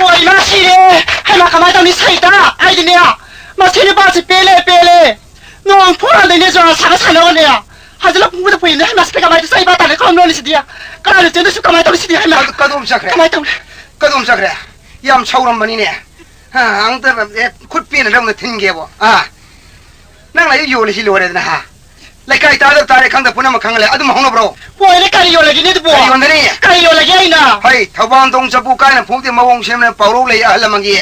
Ôi mà xì đi, hay mà kamai tao đi say ta, ai đi nè, mà xì đi ba xì bê lê, nó phun ra đây nè rồi sáng nó nè, hay là cũng được quên hay mà xì kamai say ba ta này không nói gì đi à, cái này là chuyện kamai tao đi xì đi hay mà, cái đom sắc rồi, yam sâu lắm bên này, anh ta khuất pin ở trong cái thinh kia bộ, năng lại yêu là xì lùa đấy nè ha. Lại cái ta đây khang tập phun mà khang lại, anh không nó bro. Ôi lại cái yêu là cái này bố. Cái yêu là cái này. Hay, thầu bang tông sắp bukai nè, phun thì mau ông xem nè, bảo lô lấy ở làm gì?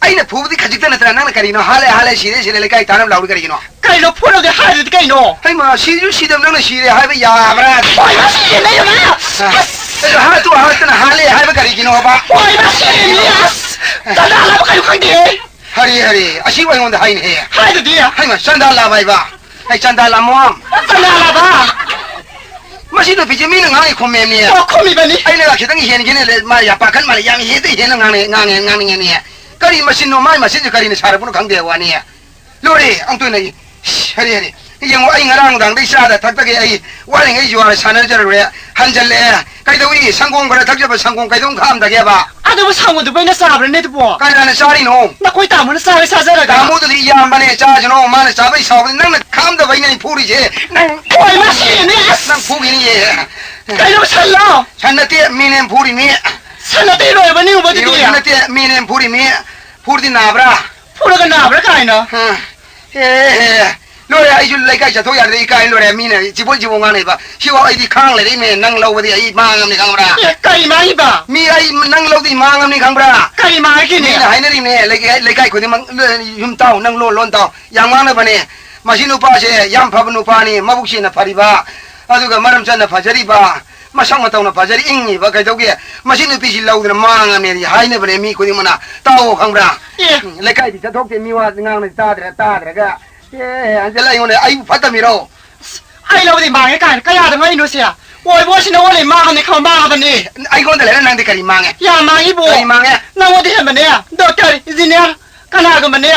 Anh nè phun thì khát chích tên là cái nó, hale xí đấy lại cái ta nó lau cái nó. Cái nó phun rồi hai rồi cái nó. Hay mà xí đâm nó xí đấy, hai bây giờ mà. Ôi mà xí này mà. Hai tu hai tên là hai bây cái nó ba. Ôi mà xí này. Ta đã làm cái khang đi. Hari, así voy donde hay nè. Hai rồi đi à? Hay mà sandal la bay ba. Hay sandal la muam. Sandal la ba. Masih tu pijami nang ngai komen ni. Oh komen bani. Ai nak kita ngi hen gini le mai apa kan mai yang hen tu hen ngang ni. Kari mesin no mai mesin kari ni sara pun kang dewa ni. Lori ang tu ni. Hari. Yang ai ngarang dang dei sa da tak tak ai. Wa ni ngai jual sana jar re. Hanjal le. Kai tu ni sangkong kara tak jaba sangkong kai dong kham da ge ba. Ada bu sangkong tu bai na sa bre ne tu bo. Kai na sari no. Na koi ta mun sa sa ra ga. Kamu tu di yam bane cha jno ma na sa bai sa nang kham da bai nai phuri je. Nang koi ma si ni. Nang phuri ni ye. Cái nó săn lo, săn là tiệt minen phuri mi, săn là tiệt rồi, bên này không tiệt. săn là tiệt minen phuri mi, phuri nabra, phuri cái nabra cái nó. Lore ai chul lấy cái chả thôi ai cái lore mi này, chỉ bốn ngang này ba, siêu ai đi khang lại đấy mẹ năng lâu vậy ai mang ngâm này khang bra. Cái mai ba, mi ai năng lâu thì mang ngâm này khang bra. Cái mai cái này. Hai này nè, lấy cái của thì mang yum tao năng lon tao, yang mang này bane, masih nupa se, yang phab nupa ni, mabuk si na phari ba. Aduga maram chan na phajari ba masang matau na phajari ingi ba kai toge machine nu pisi lau na manga me hai ne bane mi ko di mana tao khang bra le kai di chathok te mi wa ngang na ta dra ga anjala yone ai phata mi ro ai lau di mang cái ya da mai no sia oi bo sin no le mang ne kham ba ba ni ai kon de le nang de kari mang ya mang i bo kari mang na wo de he mane doctor engineer kana ga mane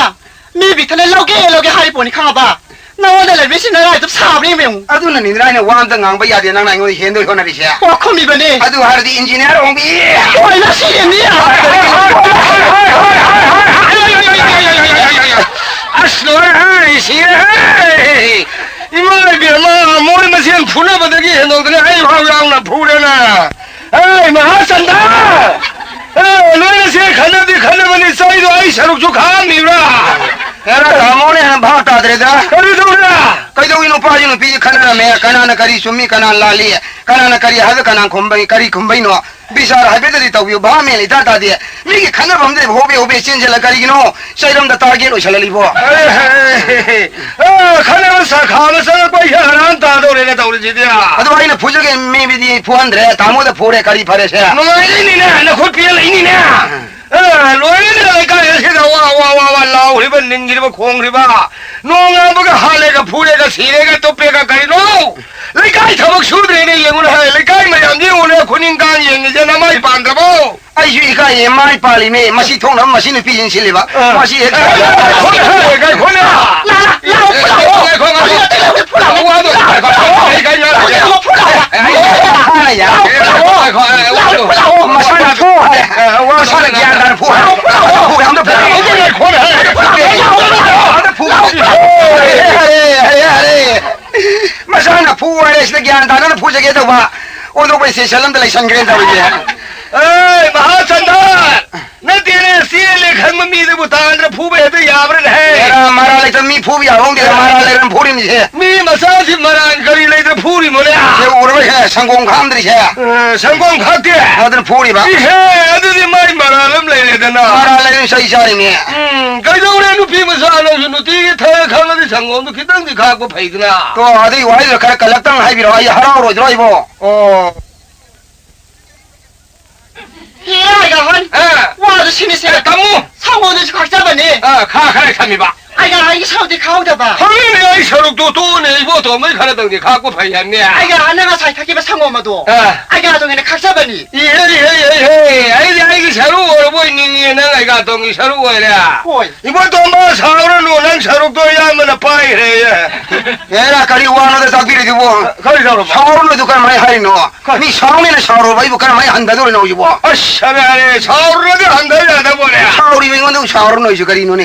mi bi thale lau ke hai bo ni kham ba那我在那边现在来都差不离没有。啊，都那你那王子昂不要的，那我现在说那些。我靠你们呢！啊，都还是的 engineer 红笔。我那是你啊！啊，说哎，是哎，你妈那边嘛，我们先铺那么多个，弄得那一行让那铺着呢。哎，马上的。लोग से खाना भी खाने वाली side I सरुक जो खा नहीं रहा यार कामों ने हम भाग ताद रहे थे करी दो ना कई दो इन्हों पाजी नो पीछे खाना में खाना न करी सुमी खाना लाली खाना न करी हद खाना खुंबई नो बिसार हबे तो दिता हुई बाह में लिटा ता दिए मिकी खाना बंदे होबे चेंज लगा नो सैरम दा टारगेट हो चला लिबो खाना में सा खाना सा कोई हरान ता दो रे तो जी दिया अदवाई ने फुज के में भी दी फुन रे तामो दे फोड़े करी फरे से नो नहीं ना खुद पिए नहीं ना लोई ने का ऐसे दा वा लाओ रे बन निंगी रे खोंग रे बा नो ना बगा हाले का फूले का सीरे का टोपे का करी नो लेकाई थबक शुरू रे ने येंगुन है लेकाई में यांगे ओने खुनिंग कान येंगे जे ना माई पान दबो ai duy cái gì mai pali me masih thong nam masih nupi jin sili ba masih cái khôn à Masana phu ai sẽ gian ta nó phu sẽ cái đâu ba ôn đâu bây giờ sẽ làm được lại sang cái đâu vậy Ê, Mahachandar! Nó tiền này xưa lệ khăn mà mi tới bút tàn ra phú bề tới nhà bên này. Era mara lại tới mi phú bia không thì mara lại làm phú đi gì? Mi mà sao thì mara cái lại tới phú đi mà nè? Thế ủa vậy hả? Sang công khám đi chứ? Sang công khác thế? Nó tới phú đi ba? Hê, nó thì mai mara làm lại đấy na. Mara lại làm sai sai nè. Cái đâu này nó phi mà sao nó tí thay khăn nó thì sang công nó khi tăng thì khác có phải thế nào? Đó, thì vậy rồi cái lạc tăng hay bị rồi, hao rồi bộ. 야, 이거 한. 와, 저 신이 세. 까무. 상호는 각자 봤니? 가래 참이 봐. 아이가 이게 사우디 가오다 봐. 하늘에 아이 서로도 또네 이거 더 뭐 가라던데 갖고 봐야겠네. 아이가 내가 사이 타기면 상호마도. 아이가 동에는 각자 봤니? 아이가 서로 얼어 있니? 내가 아이가 동이 서로 얼야. 호이. 이번 또뭐 사오는 노랑 서로도 야만 빠이래. 얘라 가리 와노데 딱비리 뭐. 가리 서로. 사오는 두칸 많이 하이노. 니 사오는 사오로 봐 이거 칸 많이 한다도 나오지 뭐. 아샤네 사오는 한다야. 이거는 샤워로 넣으셔 가리 노네.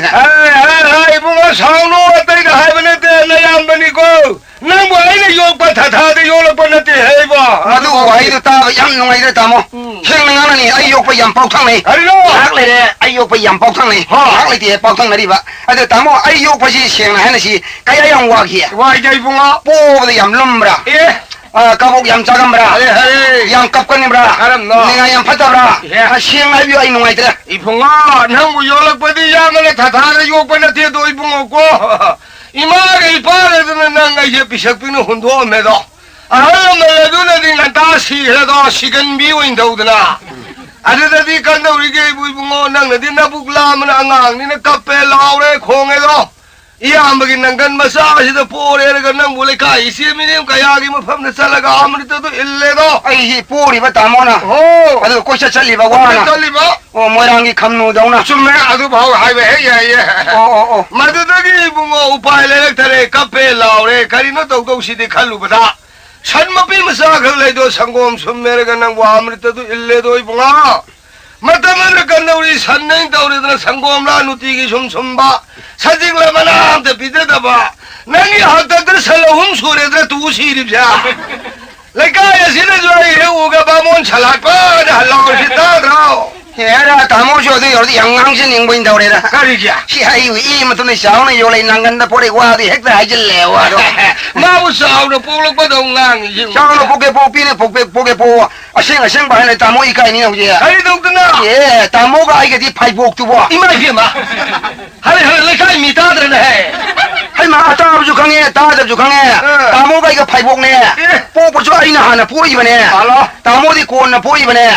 이봉아 상로 때가 하이번에 때 나양번이고 나뭐 아이네 욕바 다다데 욕을 뻔했대 해봐. 아도 와이도 따 양농아이도 따모. 형능하니 아이 욕바 양폭탕네. 아리로. 학래래 아이 욕바 양폭탕네. 학래 뒤에 폭탕나리 봐. 아도 따모 아이 욕바시 생나 하나시 가야 양와기. 와이자 이봉아. 뽀보도 양lum브라. 예. 까복 양짜감브라. 양깝건이브라. 알았노. 내가 양파다브라. 생나비 아이 농아이들. 이봉아 나뭐 욕을 양을 다다데 욕 뻔했대 도 이봉아고. 이마가 이빠르드는 난가 이제 비석비는 혼도면도 아말라두나디 난다 시해도 시간 비오인다우드나 아르다디 간다 우리게 부이붕어 낭나디 나북라면 앙앙니네 카페 라우레 콩에도 이 아무기 난간 마사시도 포레가 난 몰래가 이시미님 가야기 뭐 팜네 살라가 아무리도 일레도 아이 뽀리바 따모나. 오 아도 꼬셔 잘리바 와나. 떨리바 모랑이 감노다우나. 좀매 아주 바우 하이베 예예 어. 마두더기 붕어 우파일레 타레 카페 라우레 가리노 똑똑시디 칼루바다 산마필 마사글레도 상곰 숨메르가 난 와무리도 일레도 이붕아 마타마르 간나 우리 산내인 다우리드나 상곰라 누티기 좀 봐 사직라마나 한테 비대다봐 난이 하다들 살라훈 소리들 두시립자 레카야 시르조이 우가 바몬 찰라빠 할라오시다드라오 얘라 다모쇼도 여기 양강신 잉보인다 그래라. 가리자 시하이 이모토네 샤오네 요래 난간다 보리고아디 핵다 하질래 와도. 마부사우로 뽀록뽀동랑이지 샤오노 보게 보비네 보게 보. 아생 바네 다모 이까이니 오지. 가리동드나 예, 다모가 이게 디 파이복도 봐. 이마이피마 하레 레카이 미타드네 할마 따브주 강에 따잡주 강에. 다모가 이거 파이복네. 뽀뽀주 아이나 하나 보이버네. 알아 다모디 고나 보이버네.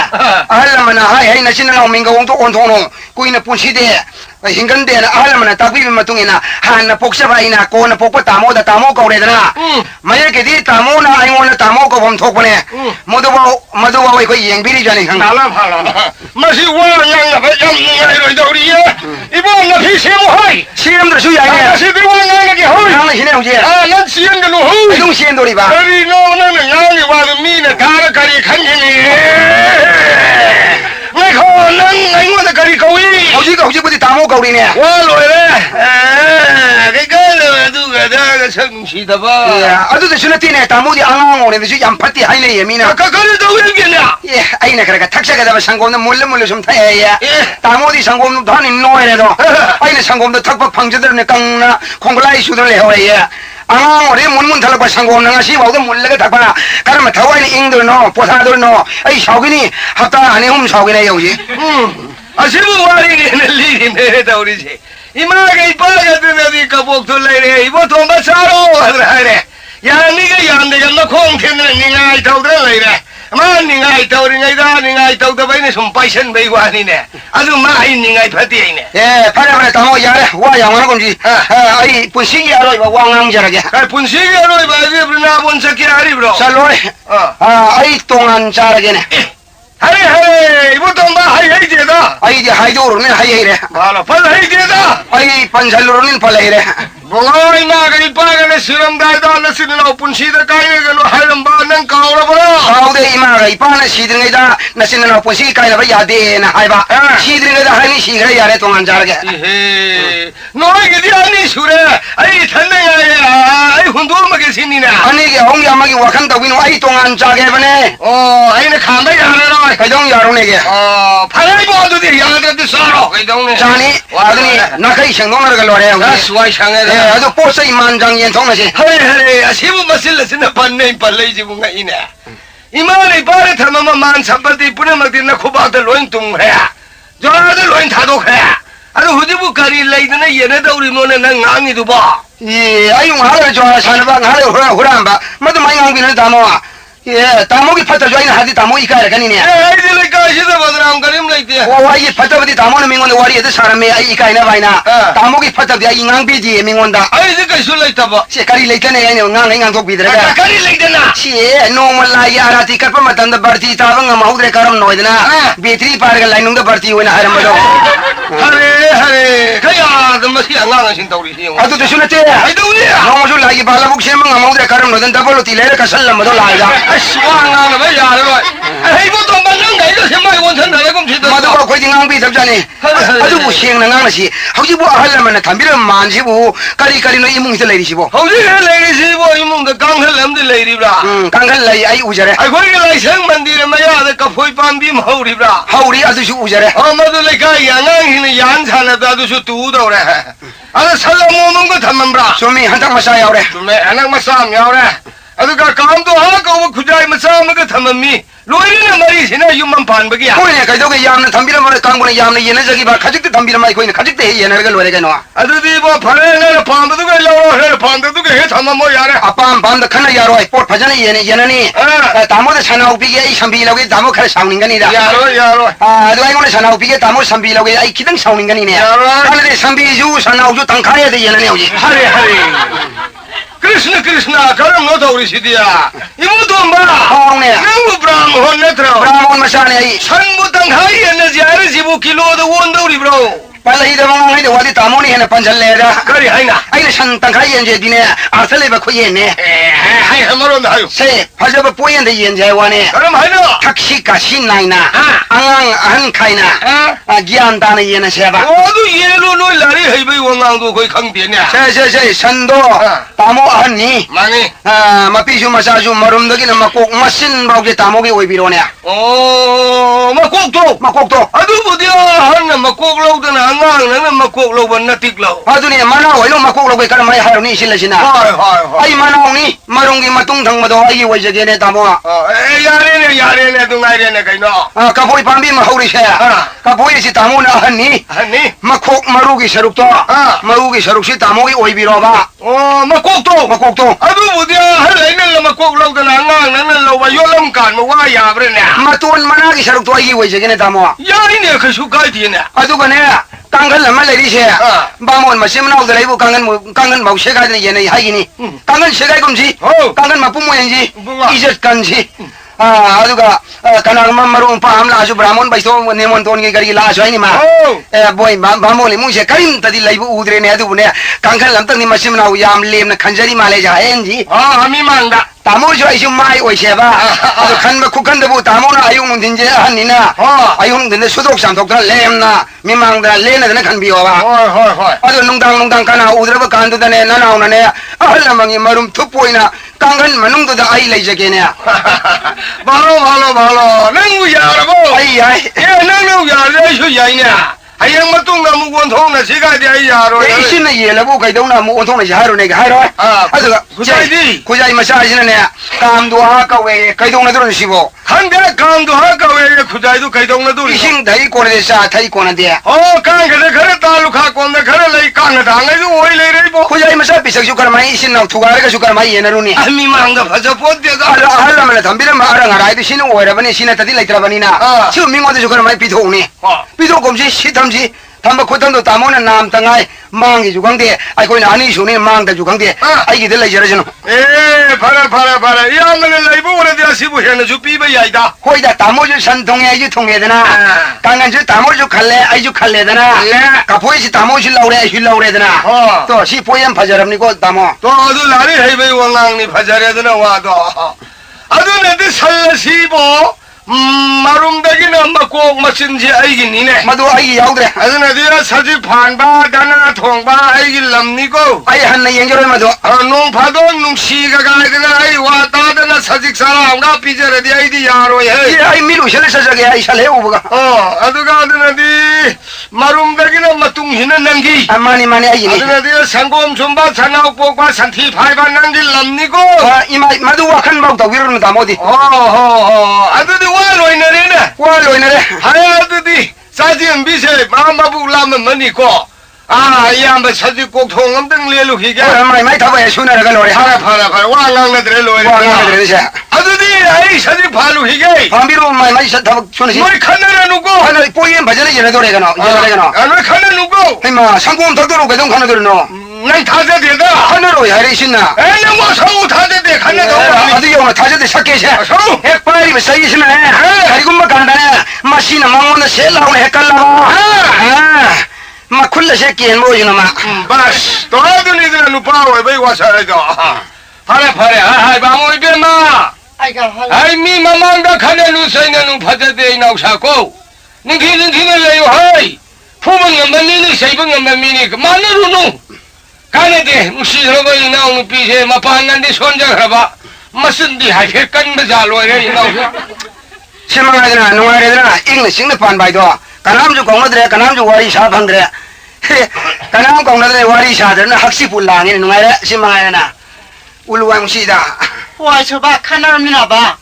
알라마나 하이 나신나 민가 온도 온도노 kuina punside hingande na alamana tabi matungina han poksabaina kona pokpa tamo da tamo kaureda maya ke di tamo na aingona tamo ko bom thokpane maduwa wai ko yengbiri jani khang nala phala masi wa yang ba yang ngai roi dori ibo na phi siam hai siam da su yai ne masi bi wa ngai ke hoi nang hine hoje na siam ga no hoi ai dong siam dori ba ari no na ngai wa mi na ka kari khan ni ngai kho nang ngai wa kari kawi hauji budi tamo kaurine wa loi le cái là tu cái đó cái sân xì tập à adu da sunati ne tamo di angang one su yam phati hai ne yemina cái đâu yên kia nè 예, 아이나 그러니까 탁사가 잡아 상고는 몰래 좀 타야야. 다모디 상고는 단이 노예래도. 아이나 상고는 탁박 방제들네 깡나 콩글라이 수들 해오래야. 아, 우리 문문 달라고 상고는 나시 와도 몰래가 탁바나. 가르마 타와이니 잉들 노, 보사들 노. 아이 샤오기니 합다 안에 홈 샤오기네 여기. 아시부 와리네 리네 다우리지. 이마가 이빠가 드네디 까복도 레레 이보 돈바 사로 하드라레. 야 니가 양대가 너 콩텐네 니가 이타우들 레레. 만 니가 이타우리가 니가 이타우다 바이네 좀 빠이션 베이와니네. 아주 마이 니가 이파티네. 예, 파라파라 다모 야래. 와 양왕 공지. 아이 분식이 알아 이거 왕왕자라게. 아 분식이 알아 이거 브나 본석이 아리브로. 살로레. 아이 동안 자라게네. 하레 이보 돈바 하이 제다. 아이 이제 하이도로는 하이래. 말아 팔 하이 제다. 아이 반살로는 팔레이래. Boy na kay pagane siram dada na sinna punsida kay gano halam ba nang kaura bro Aude imaga ipana sidringa da na sinna punsi kay na ba yade na haiba sidringa da hani sigra yare tongan jarge he no ge di ani sure ai thanne ai hundur ma ge sinina ani ge hong yamagi wakan da winu ai tongan jage bane ai na khanda yare no kai dong yaro ne ge phalai bo du di yade di saro kai dong ne jani adni na kai sengdong na ga lore suai sange ado posai manjang yen thong na si hare asibu masil sina panne palai ji bunga ina imale bare thamama man sampati pune magdin na khubak da loin tung hai jara da loin thado khai ado hudibu kari laidana yene dauri mone na ngangi du ba ai yung hare jo sana ba hare huram ba madu mai ngang bin da mo 예, 다모기 파타 조이나 하디 다모 이카라 가니네. ai de le ka shida badram karim laite 와 이 파타버디 다모는 민원에 와리에도 사람이 아이 이카이나 바이나. 다모기 파타버디 아이 낭비지 민원다. ai de ka shul laita ba 시카리 레이터네 아이 ngang 독비드라가. kari laitana 시 노멀라이 아라티 카파 마탄다 버티 타방가 마우드레 카람 노이드나. 비트리 파르가 라이농다 버티 오이나 하람도. hare 그야 너무시 안 가는 신도리 시. 아도 대신에 때 아이 도리야. 너무 라기 발라복 셈만 아무데 가름 너든 더블로 딜레를 가살라 뭐도 라이다 아씨 와가는 왜 야를 와. 아이고도 만난 거 이거 정말 원천 나래금 지도. 마도가 거기 낭비 답자니 아주 무시행나 강나시 혹시 뭐 하려면 담비를 만지고 까리까리는 이몽이서 레리시고 혹시 레이시보 이몽도 강hel람들 레이리브라. 강간 라이 아이 우자래 아이 거기 라이생 만디를 마야데 카포이 밤비 마우리브라. 하우리 아주시 우자래 아마도 내가 양앙히는 양산에도 아주 두더래. 아주 살라모는 거 담만브라. 소미 한탕 마사야 오래 좀에 안악 마싸움 야오래. 아주가 감도 하고 구자이 마싸움 그 담만미. 로이는 말이시나 유만 반박이야. 코이네 가이도게 야는 담비를 말에 강분에 야는 얘네 저기 봐 가족들 담비를 많이 코이네 가족들 얘네가 로래가 놓아 아주디 뭐 바래네 반도도 그 야오래 반도도 그 담만 뭐 야래. 아빠 밤도 칸나 야로 포 파자네 얘네니 다모데 사나우 비게 이 삼비라고 다모 칼 사우는 거니다 야로. 아 아도 아이고네 사나우 비게 다모 삼비라고 아이 기등 사우는 거니네 하늘에 삼비주 사나우주 땅카야 돼 얘네니 오지 하리. 그러시나 그럼 너도 우리 시디야. 이모도 마. 하오네 너무 브라모 네트로. 브라몬 마사네 이 산무 땅카이 에너지 아르지부 킬로도 원도 우리 브로. 빨라이다 방황이다 와디 다모니 해나 반잘래다 그리 하이나. 아이네 산 땅카야 이제 디네 아슬레바 코예네 하이 한마로 하요. 세 파자바 보이는데 이제 와네 그럼 하이나. 탁시가 신나이나 앙앙 안카이나 아 기안다네 얘네 세바 모두 예로 놀라리 헤이베이 원강도 거의 강대냐. 세세세 선도 다모 아니 많이. 아 마피슈 마사주 마rum덕이는 막꼭 마신 바우게 다모게 오이비로네 막곡도. 막꼭도 아두 부디야 하나 막곡로우드나 안강는 막곡로우번 나틱로. 아두니 마나 오이로 막꼭로게 가르마이 하루니 실라시나 하이. 아이 마나오니 마롱기 마뚱탕마도 아이 오이저게네 다모 야래네 동아이래네 가이노. 아 카보이 밤비 마우리샤 카보이시 다모나 아니 아니. 막콕 마루기 셔룩도 마루기 셔룩시 다모게 오이비로바 막곡도. 막꼭도 아두 부디야 할래는 막곡로우드나 안강는 로바 요람간 뭐와 야브르네. 마투원 마나기 셔룩도 아이 오이저게네 다모 야이네 그 슈가이디네. 아두가네 강간 람말 레리세 바몬 마심나우드 레이부 강간 마우셰가 되는 얘네 하기니 강간 셰가 이금지 강간 마뿜모인지 이제 간지 아 아두가 가나만 마루 파함라 아주 브라몬 바이소 네몬 돈게 가리 라쇼이니 마 보이 바몬이 무셰 카림 따디 레이부 우드레네 아두네 강간 람땅니 마심나우 얌 렘나 칸자리 말레자 엔지 아미만다. 다모죠 아이슈 마이 오이셰바 아두 칸바 쿠칸데부 다모나 아용은 딘제 한니나 아용은 딘데 수독 삼독다 렘나 미망다 레나드네 칸비오바 하이. 아주 농당 가나 우드러버 간두다네 나나오나네 아할라망이 마룸 투포이나 강간 마농도다 아이 레이저게네 바로. 능구 야라고. 아이 능구 야래 슈 야이냐. 하양 마뚱나 무건 통나 시가디 아이 야로. 이신나 예라고 가이동나 뭐 온통나 하루네 하루 아주 구자이 마사지네 감도 하까웨 가이동나 들은 시보 한데 감도 하까웨 구자이도 가이동나 둘이. 이신 다이 꼬네사 다이 꼬나데 강게 그래 달루카 꼰데 그래 레이 강나 당에서 오일레레 보. 구자이 마사 비석 슈카마이 이신나 투가르가 슈카마이 예나루니 아미망다 파자 본데다. 할라면 담비를 마랑 알아이도 신은 오해라버니 신에 따디 레이트라버니나 지금 민고도 슈카마이 비토오니 비토 곰지 시탐지 담바 코탄도 다모는 남땅아이 망기 주강대 아이고는 아니 쇼네 망다 주강대 아이게 될라 저러잖아 바라 야만을 레이브 오래돼야 시부 해는 주 비베 야이다. 거기다 다모주 산통에 아이주 통해되나 강간주 다모주 칼레 아이주 칼레되나 가포이시 다모주 라우레 힐라우레되나 또 시포연 파자랍니고 다모 또 아주 나리 헤이베이 왕랑니 파자레드나 와도 아주 내들 살라시보 마rum백이는 엄마 꼭 마친지 알겠니네. 마도 아이 야우드래 아주 내들 사지 반바 다나 통바 알길 남니고 아이 한나 연결을 마도 농파도 농시가 가야되나 아이 왔다다나 사직 사람가 삐져라디 아이디 야로해. 아이 미루 셜레서저게 아이 셜레 오버가 아두가 아주 내들 마rum백이는 엄마 뚱히는 난기 많이 아이니 아주 내들 상곰 좀바 산나옥복과 산티 파이바 난길 남니고 이마 마도 와칸 바우다 위로는 다모디 아두디 와로이네리네. 와로이네래 하야드디 사진 비세 마마부 라면 머니고 이한번 사진 꼭 통음등 레루히게 많이 타봐야 순하가 노래 파라 와랑나드레 로이 와랑나드레 아두디 아이 사진 발루히게 밤비로 많이 타봐 순하시 너희 카네라 누구 하나 보이엔 바자네 얘네도래가노 너희 카네 누구 이마 상고음 덕도로 배동 카네도르노 난 타제되다 하늘로 야리신나 에는 뭐 성우 타제돼 카네도 아주 영화 타제대 삭개세 성우 핵파이리 사이시네 가리군마 간다네 마시나 망원나 셀라오네 헷갈라고 마 쿨레 这些节目行了吗？巴士，多少个你这路把我被我晒着，好嘞，还把我一边嘛。哎呀，好了，哎，你慢慢的看见路谁能弄拍着的闹啥狗？你看的来有嗨，普本我们你谁本我们你个嘛那路弄，看得的，我洗头个那我比些嘛把人的穿着是吧？嘛身体还可跟不下来的，闹啥？什么来着呢？弄来着呢？应了新的办白多，刚刚就讲了的，刚刚就와리啥办的，嘿，刚刚讲了的와리啥的那학시不浪的弄来的，什么来着呢？乌鲁王西的。我说吧，看到你了吧？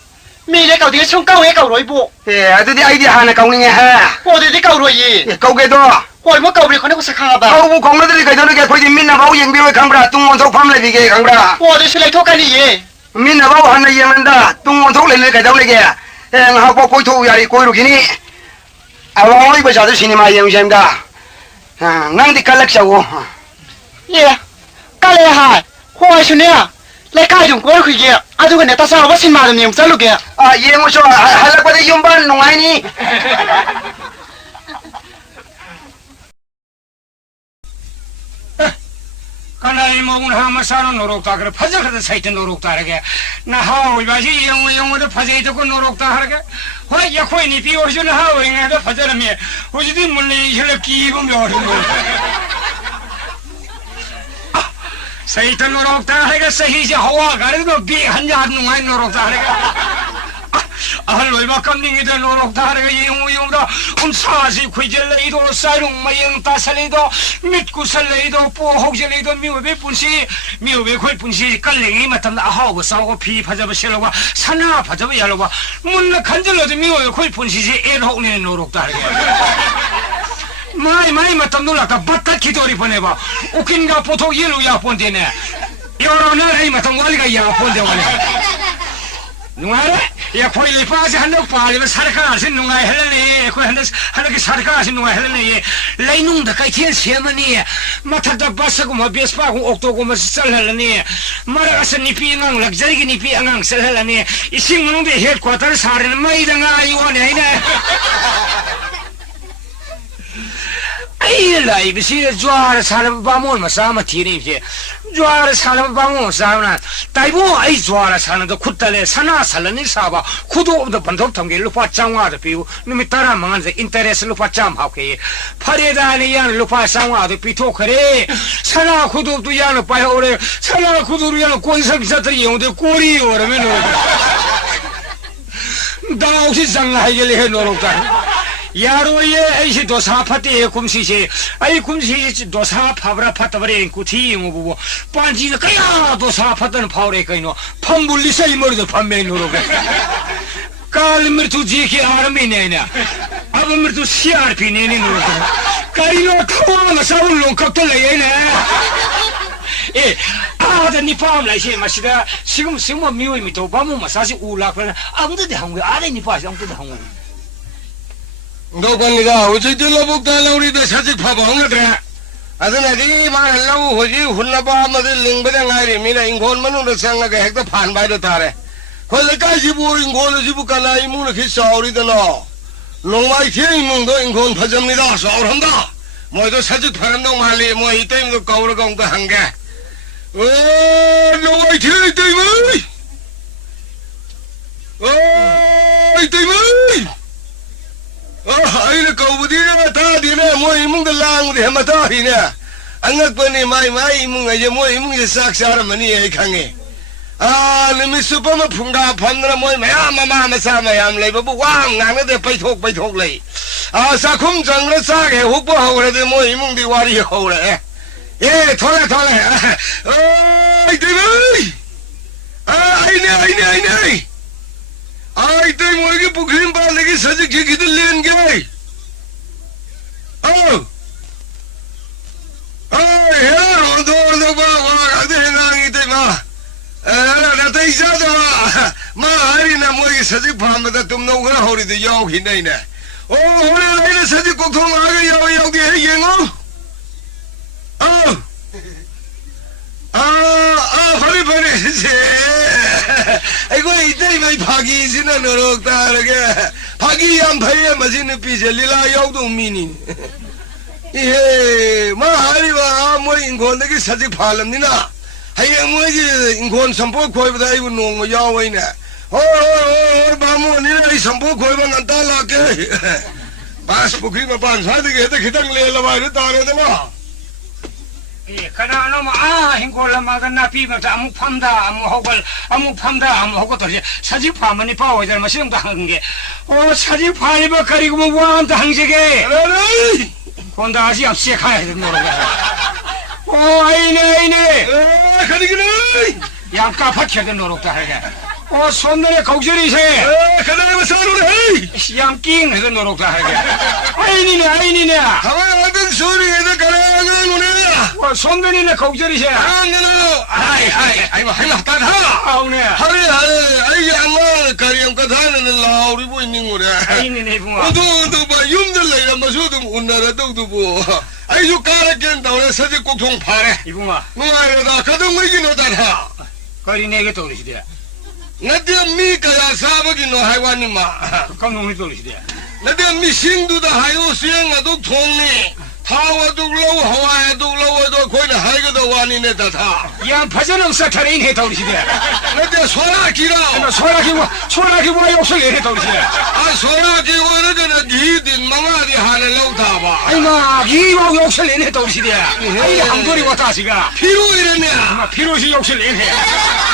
没得搞点从高也搞了一步，哎，这的 idea 还能讲呢哈？我得搞了一，搞几多？我没搞不了，可能我是看了吧？搞不讲了的，你看到那个快点民那包应别会看不啦？东王头旁来比个看不啦？我的是来偷看你耶，民那包还能应人的，东王头来那个到那个，哎，我包过头呀，你过路给你，啊，我一不晓得是你妈应什么的，俺的干了小我，耶，干了还，我说呢，来干种过去的，啊，这个呢，他说我新买的，你们走路的，啊，应我说还来过来用班弄爱你。刚才嘛，我他妈啥노력다 그래 파자가다 사이트 노력다 하게 나 하고 이바지 영어도 파자이도 그 노력다 하게 와 야코이니 비오시는 하고 ing에도 파자라미 어디든 물리 혈 기분 묘한 거 사이트 노력다 하게 사이지 하와 가르도 비 한자 누가 노력다 하게 알로이바 깜닝이들 노력다 하게 영우영다 사시 괴절레이도 사룡마영 따살레이도 밑구살레이도 뽀혹절레이도 미워베 분시 미워베 콜 분시 깔랭이 맞담다 아하고 싸우고 피 파잡아 실로가 사나 파잡아 야로가 문나 간절로도 미워베 콜 분시지 에로니 노력다 하게 마이 맞담도 라까 바타 기도리 보내봐 우킨가 보통 일로야 본데네 여러분은 이 맞담 와리가 야 본데 와리 누가래 야 거기 빠지 한덕 빠리면 사르카 아신 누가 헬레니 거기 한덕 사르카 아신 누가 헬레니 레이농다 까이티엔 시에마니 마타다 바스고 뭐 베스파고 옥토고 뭐 살헬레니 마라가서 니피 앙 럭저리기 니피 앙 살헬레니 이싱 문데 헬쿼터 사르는 마이다가 이원에 아니네 아이라 이비시 좋아라 사람 바몬 마사마 티리피 좋아라 사람 바몬 사나 다이보 아이 좋아라 사는도 굿달에 사나 살라니 사바 구도도 반독 통계 루파 장와도 비우 누미 따라 망한데 인터레스 루파 장 하게 파레다니 양 루파 상와도 비토 그래 사나 구도도 양을 빠야 오래 사나 구도로 양 권석사들 용데 꼬리 오라면 다옥시 장하이게 해 노력다 야로예 아이시 도사 파티에 kum시시 아이 kum시시 도사 파브라 파타버레 쿠티 무부부 반지는 까야 도사 파타는 파오레 까이노 판불리사 이머리도 판매 노로게 칼미르투 지키 아르미네냐 아브미르투 CRP 네네 노로게 까이노 타와나 사울롱 컵돌레예네 에 아다 니파암 라이시 마시다 지금 미오이미 도바모 마사지 우라크나 아무데데 한거 아래 니파시 아무데데 한거 너관리가 어쨌든 러북달라우리도 사직 파방하더라 아드나디 말하려고 호지 훌라바마들 링바당 아이미나 인곤만으로 생각해 핵도 반바이도 타래 거기까지 뭐 인곤을 지부까나 이문을 기싸우리더너 농마이 기행문도 인곤 파접니다 싸울한다 뭐도 사직 파란동 말리 뭐 이때문도 거울을 공도 한게 농마이 기행 때문에 이때문에 아이는 거부디네 다디네 뭐 이문들 랑우리 해마다히네 안각번이 마이 이문가 이제 뭐 이문이 싹사람만이 애강해 아 님이 슈퍼마 풍가 판나 뭐 마야마마 사마얌 레이버부 왕 나는데 바이톡 레이 아 사쿰 정을 싸게 혹보하고 그래도 뭐 이문디 와리 호래 예 돌아 아이들 아이네 आई तो मुर्गी पुखरी में पालने की सजा की किधर लेन गए यार और दो बाबा आते हैं ना इतने माँ ना तो इसा तो माँ हरी ना मुर्गी सजा फार्म में तो तुम लोग ना हो रही थी याओ ही नहीं ना ओ होने लगे ना सजा को तुम आगे याओ के है ये नो फरी से अगो इतने में भागी सिना नरोगता रगे भागी याम भैया मजीन पीछे लीला याव तो मीनी 예, 마하리와 뭐 인권에게 사직 팔랍니다. 하여 뭐지 인권 선포 거의보다 이거 농어 야와이네. 마모니네 이 선포 거의보다 난 달라게. 바스부크리가 반사되게 해도 기당 내려와야 따라되나. 그나마 hin골라마가 나비면서 아무 팜다 아무 호걸 아무 팜다 아무 호걸 또 사지 파면이 파워 이제 마시는 한게 사지 파리버 가리고 뭐 한다 항제게 본다 아시 없이 가야 되는 거로 아이네 가리기는 양가 박혀야 되는 노력다 하게 손들에 거기저리세 그다음에 서로를 양킹 해서 노력다 하게 아이니네 가만히 하던 소리에서 가라가는 노래야 손들이네 거기저리세 아이 따라 아우네 하래 아이 양말 가리엄 가다는 라우리 보이는 거래 아이니네 붕어 또 봐, юм들 내가 마셔도 운나라 또도 뭐. 아이 저 까라견 나오네 서지 꼭통 파래. 이붕아 뭐하려다 가동 먹이 너다라. 거리 내게 떠오르시대 나도 미가야 사버기 너 하이와니 마. 감동이 떠오르시대 나도 미싱두다 하이오 수행아도 통니. 타와도 로우 하와에도 로우도 거기는 하이거도 와니네 다다. 야 파전은 사타린 해 떠오르시대 나도 소라기라. 소라기고 욕설 해 떠오르시대 아 소라기고 이러잖아 니들 망아디 하는 로우다 봐. 아이마 이거 욕설 해 떠오르시대 아이 한돌이 왔다 시가 피로 이러냐. 피로시 욕설 해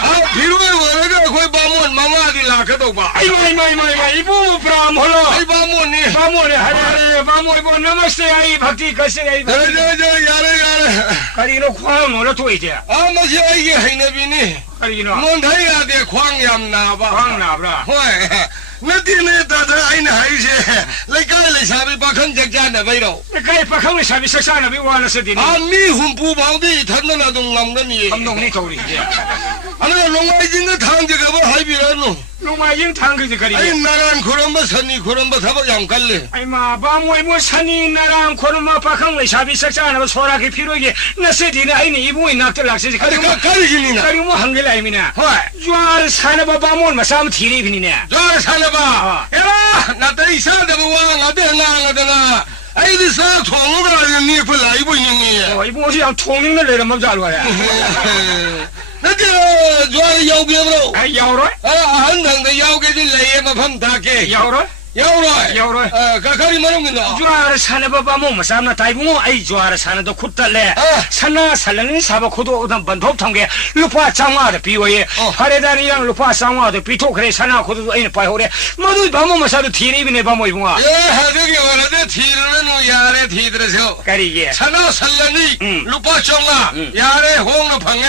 아 피로에 원래가 거기 바몬 망아디 라카도 봐. 아이마 이부 브람 홀로 아이 바몬이. 바모네 하래 바모이 뭐 너머스테 아이 박티 가세 아이 야래. 가리노 광 놀아 도이제 아, 뭐지, 이게 하이네비니. 가리노 뭔다이야, 내 광얌나봐. 광 나브라 호이, 너띠네 따다 아이나 하이세. 레까레 사비 박한 작자나 베이로. 가이 박항을 사비 석사나 비와나서디니 아, 미훈 부방디 탄나나도 남거니. 감동이 떠오르시대 아나 롱아이진가 탕제가 뭐 하이비라노. 농마잉 탕그지 아이, 가리 나란 그런바 선이 그런바 사바 양갈래. 아이마 바모이 뭐 산이 나랑 코르마 박항을 사비 석사나 소라기 피로기 나세디네 아이니 이부이 낙들락세지 아니, 가리기니나. 가리 뭐 한글 아이미나 호이, 주알 사나바 바몬 마삼 티리비니네 저 살아봐. 야라, 나도 이사한테 뭐 나도 나가다가. 아이들 사 통으로 니 불라 이보 있니. 이부 옷이 양 통링을 내려면 잘 거야 나도 저 야우게로. 아 야오로 한당대 야우게들 레에 마밤 다게. 야오로 야우로. 가가리 말없는다. 주알 사나바 바몬 마삼나 다이붕어 아이 주알 사나도 굿달래 사나 살라는 사바 코도 오단 반톱 통게 루파 장화도 비워예 파레다니랑 루파 장화도 비토 그래 사나 코도 아이는 파호래 모두 바몬 마사도 티리비네 바모 이붕아 예, 하더기 원하대 티르는 야래 티드르셔. 까리게 사나 살라니 루파 정아 야래 홍로 방에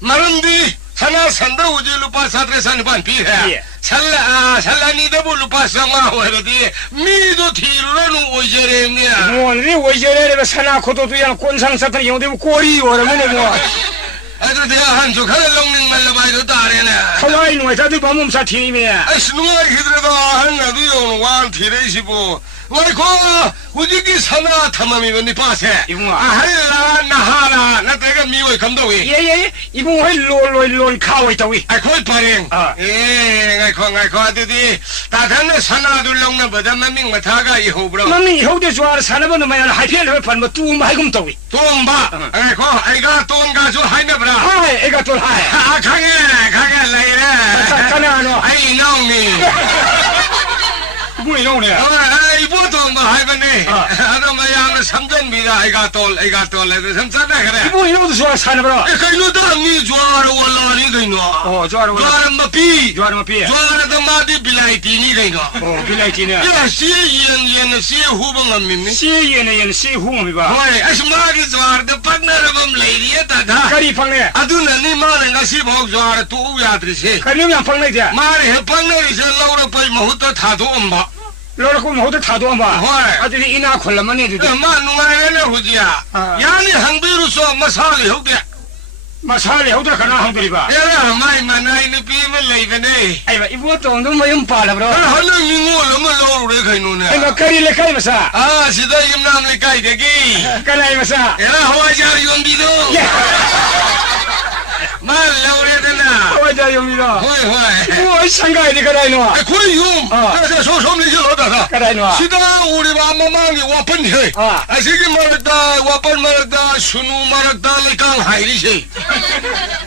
마른디 사나 산다 우지 루파 사드레 산반 비해. 살라니도 뭐 루파 정아 원하디 미도 티르는 오제레미야. 뭐니 오이제레레 사나 코도도 양 꼰상사들 영대 꼬리 오라면에 뭐 아들 대야 한쪽 하늘 롱ning 말라바이도 다래네. 하와이 노에 다들 바몬사 티리비네 아이씨 누가 기들어도 하나도 용왕 티레시보. 와이코 우지기 사나 탐함이면 니 빠세. 이붕아. 할라 나하라 나 내가 미워이 감독이. 예예 이붕 왜 롤 카오 있다위 아이 거의 발행. 예, 아이코 아들이 다단네 사나 둘롱나 보다만 밍마 다가 이호브로. maming hode juar sanaba no mayan haipel he pan tu mai gum tawi 동바. 아이코 아이가 동가주 하이메브라. hai ega tol hai 아 가게 레이래. kana no 아이 나오미. bui no ne 아이 보통바 하이베네. 아도 마야는 삼전미가 아이가 돌 레드 삼사나 그래. bui no juar sanaba 그이노다 니 좋아하러 올라니 그이노. juar 좋아하는 마피. juar ma pi 좋아하는 마디 빌라이티니 그이노. bilai ne 야 시연 시 후봉은 민미. si yen si hu mi ba 호이 아스마기 좋아하는 파트너럼 레이리에 다다. kari phang ne 아두나 니 마는 가시 복 좋아하는 또 우야들이. kari yang phang ne ja 마리 해방내리 저 라우르 빠이 마후터 타도 엄마. lor ko hode tha do ma 호이 adri ina kholla mane du 마 누가래네 후지야. 야니 항비로서 마사리ဟုတ်게. masale hode kana hang dri ba 야라 마이 마나이니 비면 레이베네. ai ba ibu tong du mayum pa la bro 하는 닝고를 뭐 라우르래 가이노네. ai ba kari le kai masa 아 시다 임남리 까이데기. kana ai masa 에라 하와자 연비도. 妈聊的呢， 我家有米了，会会。我上街的个来喏，哎，可以用，这说明就老大了。个来喏，是的，我的爸妈妈的我本地，哎，这个马尔达，我本马尔达，苏努马尔达来刚海里去，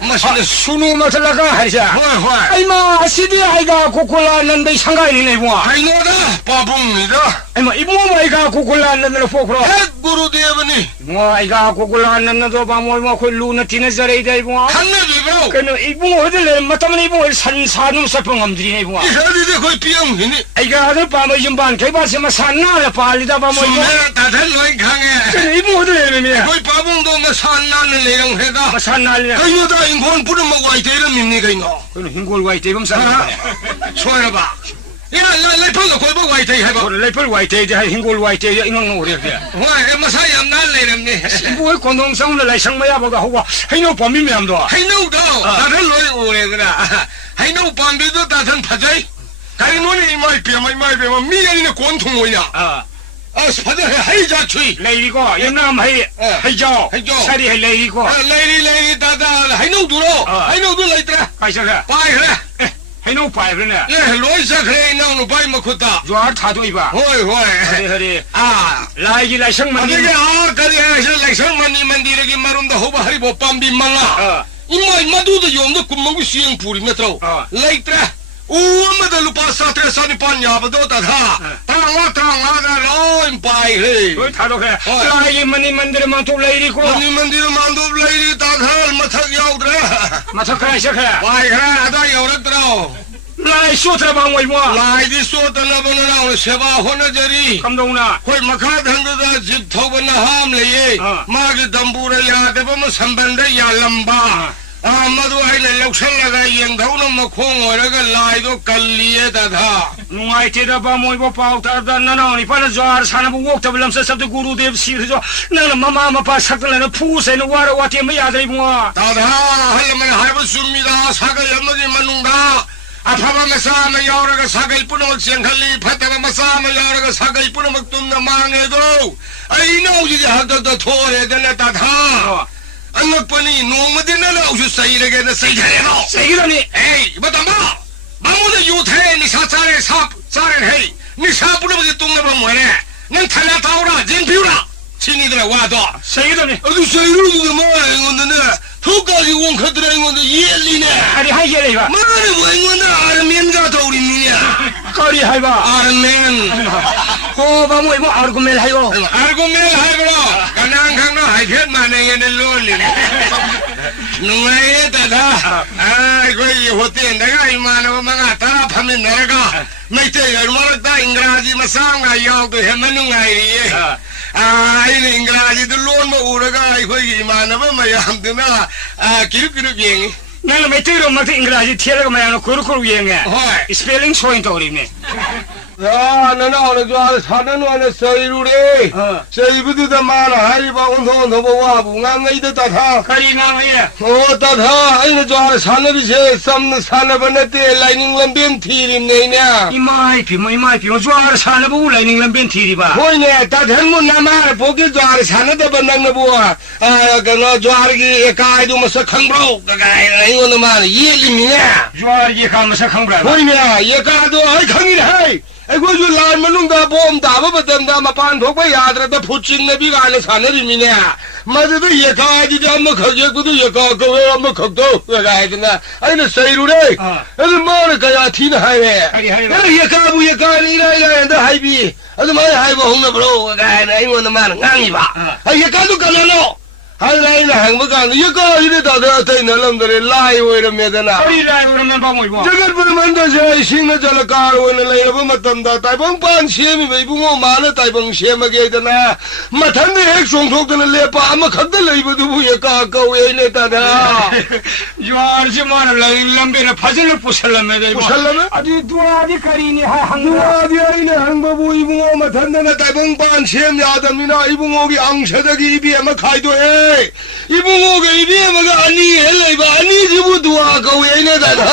我现在苏努马是那个还是？会会。哎妈，是的，那个库库拉那得上街的那不？还我的，巴布你的。哎妈，一摸那个库库拉那那佛克罗。哎，古鲁爹吧你。我那个库库拉那那都把我会路那天那在那地方。看那边不？跟那一摸我这来，嘛他们一摸山山弄什么我们这那方。你说你这会变你呢？哎个那把我一般，开把什么山哪了把你da把我一摸。大天乱看哎。跟一摸这来没？会巴布都那山哪的内容黑的。山哪里？哎呦，大英国不这么外地的名你给我。跟英国外地我们山哪？错了吧？你来碰个鬼不外地係吧？我嚟碰外地就係英國外地，應該我哋嘅。喂，乜晒人難嚟啦你？不會廣東省嚟上乜嘢個好啊？喺度旁邊咩咁多？喺度到，大thân來我嚟噶啦，喺度旁邊都大thân拍仔，喺我哋買邊咩人嘅廣東話呀？拍仔係喺只吹。嚟個，有啱係咗，細啲係嚟個。嚟大喺度度咯，喺度度嚟得。係實嘅。拜佢。喺度拜佢呢？來晒佢，嗱我拜乜佢得？做下插隊吧。係嚟上問你。嗰啲嚟上問你哋嘅馬龍都好吧？喺度旁邊問啦。因為乜都用到咁樣嘅水布裡面頭。嚟得。我們的路巴沙特山的半夜不都得他？當我的老拜佢。佢睇到佢。嚟問你哋問到嚟呢個。你哋問到嚟呢打他，乜柒有得？乜柒佢食佢？拜佢，都有得到。來說得吧我話。來啲說得啦，不能讓我寫吧，可能這裡。咁懂啦。會馬卡騰到的接頭不能喊嚟嘅。馬嘅當布的呀，得不麼成本的呀冧巴。乜都係嚟落出嚟嘅，迎頭都冇空我那個來到隔離的他。我記得把我包得的那你把那抓山那不我得不能說什麼古魯的事的說，那媽把殺的那鋪身我點沒呀的我。大他係咪還不順利的？殺個人都咁弄的。他們啥沒有那個殺個不能健康裡，他們啥沒有那個殺個不能動的忙的都。哎，那我就還得拖的那大他。我把你弄么的那老去谁那个那谁来了？誰了你？哎，不打嘛，把我的油菜你杀人黑，你杀不了就动了不我呢？能谈了刀了，人皮了，请你的来挖到。誰了你？誰了你个嘛？我的呢，头高的我看得来我的眼里呢。你還眼里吧？媽的，我那二面家頭裡面呀。高厲害吧？二面。我把我二個面還有。二個面還不了，剛剛看到海天嘛那個的路裡。弄來也得他，哎，我以後點那個嘛那我們啊，他旁邊那個，沒得人我打英格拉字嘛上啊，要對他們弄來的。英格拉字都亂嘛，我那個來回嘛那麼樣的那幾變。那沒得了嘛，這英格拉字貼了個嘛樣，咕嚕樣嘅。spelling 錯in 到裡面。那我抓他那那誰路的？誰不知道嘛了？還是把我頭不挖不安慰的打他。可以安慰的。我打他，哎，那抓他那的些什麼那不那的來寧那邊提的呢？一買皮，我抓他那不來寧那邊提的吧？會呢，打他們那嘛不給抓他那的不能那不啊？跟我抓的個該都麼是坑不了，個該來我那嘛的夜裡面。抓的看麼是坑不了。會呢，也該都還坑你還。哎，我就來嘛弄到bomb打不等到嘛半途被壓着，都撲進那邊個那產那裡面呢。嘛這都也該的，這麼可也不都也該各位麼可都個該的呢？哎，那誰路的？那是媽的個呀，聽得還沒？那也該不也該你來人都還比，那是媽的還不紅的不咯？個該的，我他媽的硬一把，哎也該都幹了咯。還來了還不幹，也該的到這對那那麼的來為了咩的呢？可以來為了咩幫我一幫？這個不能的是新的這個搞為了來了不麼等的，大幫辦錢咪為不我買了大幫錢嘛給的呢？嘛談的還雙頭的那來把嘛看的來不都不也搞搞也那的呢？抓是嘛的來邊的發生了不是了沒的？不是了嗎？啊你多的可以你還行多的你行不不一不我嘛談的那大幫辦錢呀的你那一不我給昂車的給一邊嘛開對。一部我給一邊嘛個安妮也來吧，安妮就不多啊，狗也那在他。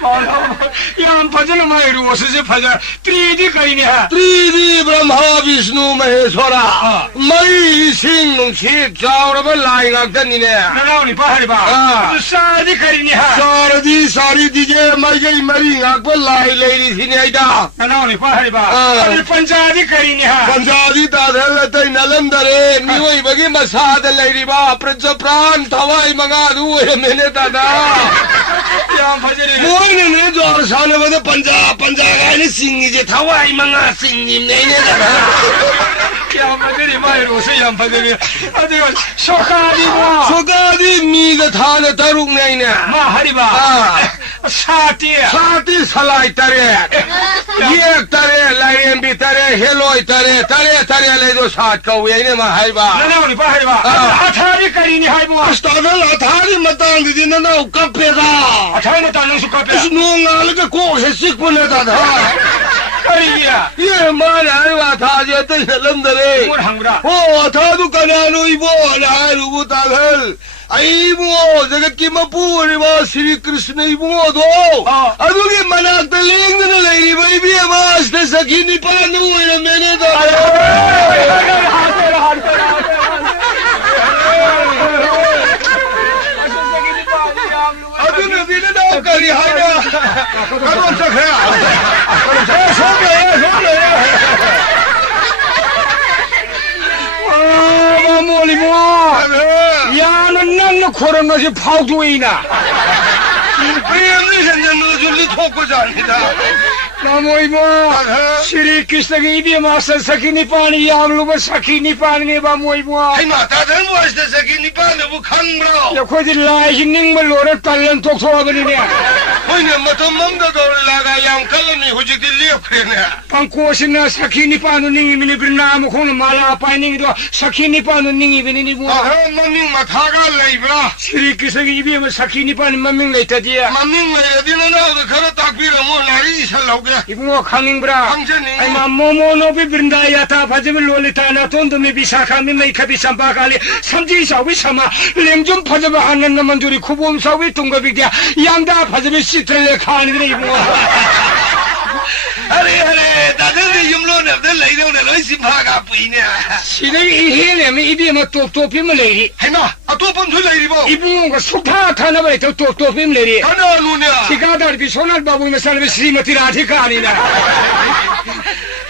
याम भजन मायरू वसुसे भजन त्रिदी करिने हा त्रिदी ब्रह्मा विष्णु महेश्वरा मई सिंह नुंसी चावरब लाई ngaktanine नराउनी पहाड़ी बा सादी करिने हा सारदी सारी दीजे मई मरी ngakpa लाई लेरी थिने आइदा नराउनी पहाड़ी बा पंजाबी करिने हा पंजाबी दादल तै नलंदरे मिवई बगी मसाद लेरीबा प्रज प्राण थवाई मंगा दु मेने दादा याम भजन मोइने ने जोर साने बद पंजाब गाने सिंगी जे थवाई मंगा सिंगी नेने दादा याम भजन मायरू से याम भजन अदे सोकादी मीग थान तरुक नैने मा हरिबा साती सलाई तरे ये तरे लाइन भी तरे हेलोय तरे ले जो साथ कौए ने मा हरिबा नराउनी पहाड़ी बा अठारी करिने हाइबो अस्तागल अथारी मतंग दिन न कपेगा अठारी न तानु सुका पे स्नोंगाल के को से सिक बने दादा करिया ये मारे हरिबा था जे ते लंदरे मोर हंगरा ओ था दु कनानु इबो लारु बुतागल आइबो जगत की मपूरिबा श्री कृष्ण इबो दो अदुगे मनात लेंगन लेरी बेबी आवाज ते सखी निपानु मेने दो अदुने दिन दो करी हाया करो सखया सो गए मोली मो यान नन्न खोरन से फाउदुइना प्रेम ने जन जुली ठोको जानिदा नमोई मो श्री कृष्ण की इदी मास्टर सखी पानी याम लोग सखी पानी ने बा मोई मो आई माता धन वास ते सखी निपान बु खंगरो या खोज लाई निंग में लोरे तलन तो थो बनी ने होइने मतम मम द दौर लागा याम कलनी हुजि दिल्ली फ्रेने पंकोशन सखी पानी निंग मिनि ब्रनाम खोन माला पाइनिंग दो सखी पानी निंग बिनि नि मो मम्मी मथागा लेब्रा श्री कृष्ण की इदी में सखी पानी मम्मी लेता दिया मम्मी ले दिन ना द खर ताकबीर मो नारी सलौगे इबो खानिंग ब्रा आई मा मोमो नो भी वृंदा याता भजम लोलिता ना तोंद में विशाखा में मैं खबी संपा काले समझी सावी समा लेंजुम भजम आनंद मंजूरी खुबोम सावी तुंग विद्या यांदा भजम चित्र ले खान रे इबो अरे दादा ने युमलो ने द लेदो ने लोई सिंभागा पुइने सिने इहेले में इदी में तो पि में लेरी हैना अतोपन छु लेरिबो इबो को सुठा खाना बे तो पि में लेरी कना लुने ठिकादार भी सोनाल बाबू में सर्व श्रीमती राधिका नी ना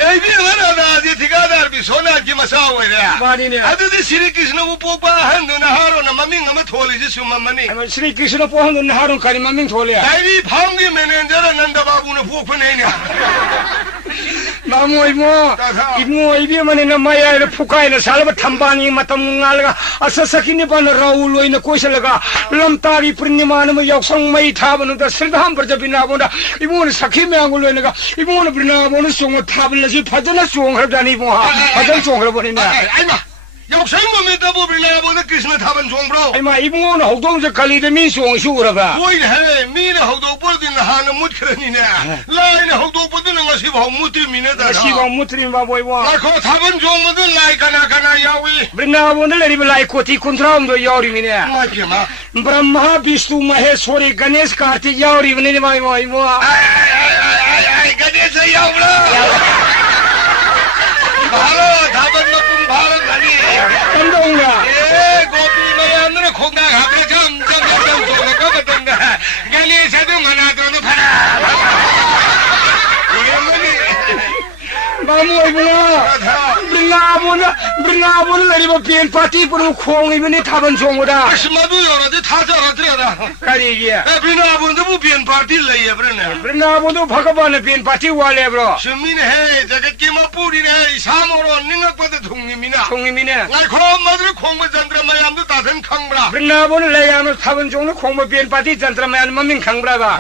ए भी वना ना जे ठिकादार भी सोनाल की मसा होय रे बानी ने अदु श्री कृष्ण उपोपा हंदु न हारो न मम्मी ngम थोली जे सुममनी श्री कृष्ण पोहन न हारो करी मम्मी थोले आई फांगी मैनेजर नंद बाबू ने फुफने ने मामो इमो इबी मने न माया रे फुकाय न सालब थंबानी मतम ngalga asasaki ni ban raul oina koisalaga lamtari purnima न yaksang mai thabanu da sirdham prajabina bonda ibon sakhi meangul oinaga ibon brina bon song thabla ji phajana song hrabani bo ha phajan song hrabani na ai ma yaksang mo me da bo brina bon krishna thaban song bro ai ma ibon hodong je kali de mi song su raba boy he mi ne hodong por din han mut khrani ne lai ne hodong por din ngasi bhaw mutri mi ne da si bhaw mutri ba boy bo la kho thaban song mo lai kana yawi brina bon le ri lai koti kuntram do yauri mi ne ma ke ma Brahma विष्णु महेश्वरी गणेश कार्तिक यावरी बने ने भाई भाई मो आई गणेश यावरा भालो धाबन में तुम भारत बनी कंदोंगा ए गोपी में अंदर खोगा घाबरे जम का बतंगा गणेश तो मना तो न फरा बामो इबना ब्रिंगाबोन लरिबो पेन पार्टी पुरु खोंग इबने थाबन सोंगोदा मधु योरदे थाजा रत्रेदा करिगिया ए ब्रिंगाबोन तो पेन पार्टी लइए ब्रने ब्रिंगाबोन तो भगवान पेन पार्टी वाले ब्रो सुमिन है जगत की मपूरी ने सामोरो निंगक पद थुंगी मिना ngai kho madru khong ma jantra mayam du ta than khangbra ब्रिंगाबोन लयाम थाबन सोंग खोंग पेन पार्टी जंत्र mayam ममिंग खंगब्रा बा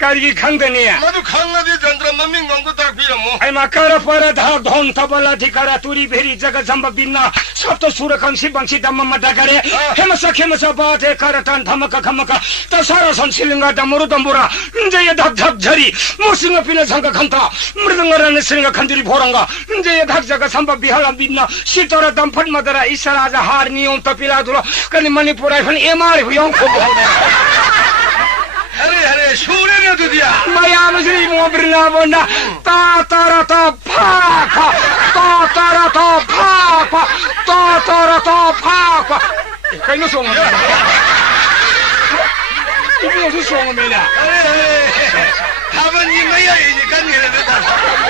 करिगि खंगदने मधु खंगा दे jantra ममिंग ngong को tak piramo ai makara para धा धन तबला धिकारा तुरी भेरी जगत जम्ब बिन्ना सप्त सुर कंसी बंसी दम मडगरे हेमस बाथे करतन धमक खमक तसारा संसिलिंगा दमरु दंबुरा जय धक धक झरी मुसिंग पिन संग खंता मृदंग रन सिंग खंजरी भोरंगा जय धक जगत संब बिहला बिन्ना सितर दमफट मदरा ईसराज हार नियम तपिला दुलो कनि मणिपुर फन एमार भयं खो अरे ရှူရနေတူတရား မယာမရှိမောပရနာဘနာတာတာရတာဖာခတာတာရတာဖာခတာတာရတာဖာခခိုင်းလို့ဆုံးမလားဒီလိုဆိုဆုံးမလား 他们你没有你跟你的大嫂会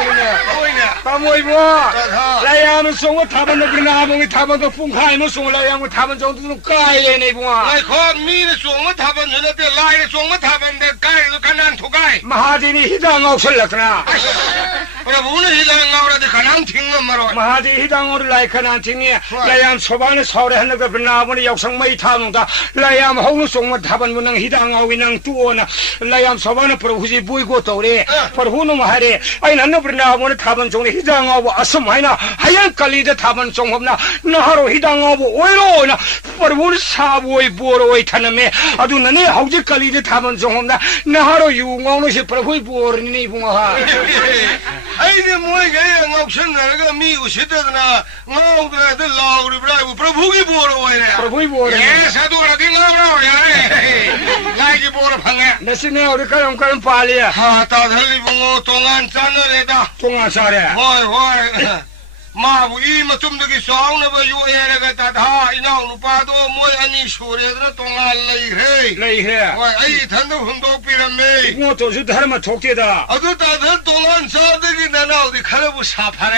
呢 တမွေဘောလိုက်ရမဆုံး他们那边那边他们都分开没送来呀他们就都改呢不啊来看你的送我他们那边来送我他们的改都看难涂改 မဟာဒီနီဟိတငေါဆက်လက်ကနာ 我不能现在熬了的看难听了嘛咯 မဟာဒီဟိတငေါလိုက်ခနာချင်းနေလိုက်ရဆိုပါနဲ့ဆောရဟနကဘနာမနီရောက်ဆောင်မိထားလို့တာလိုက်ရမဟုတ်လို့ဆုံးမ他们မနဟိတငေါဝင်းနတူနာလိုက်ရဆိုပါနဲ့ပရဟူစီပွေကိုတော်တယ်ပရဟူနမဟာရဲအိုင်နနဘနာမန他们中的ဟိတငေါအစမိုင်းနာဟယံကလီတဲ့他们中ဟမနာနဟာရဟိတငေါဝေရောနာပရဟူစာဘွေဘောရဝေထနမေအဒုနနေဟောက်ကလီတဲ့他们中ဟမနာနဟာရယူငေါလို့ရှိပရဟူဘောရနေဘူးဟာ 哎，你莫给我生那个米有识得呢，我这老的不来，我不不给拨了我呢。 ပရဟူဘောရ 哎，啥多了，听我不了呀？来给拨了朋友。 那是那我的个人法力啊，哈，到这里我东岸站那里的，中啊啥的，喂。马不一嘛，怎么个上那个有那个大他一闹路巴多，莫按你说的那东岸来嘿。来一下，喂，哎，他都很多别人没。我都是他们托给的，啊，这大他东岸上这个那闹的，看了不傻怕嘞。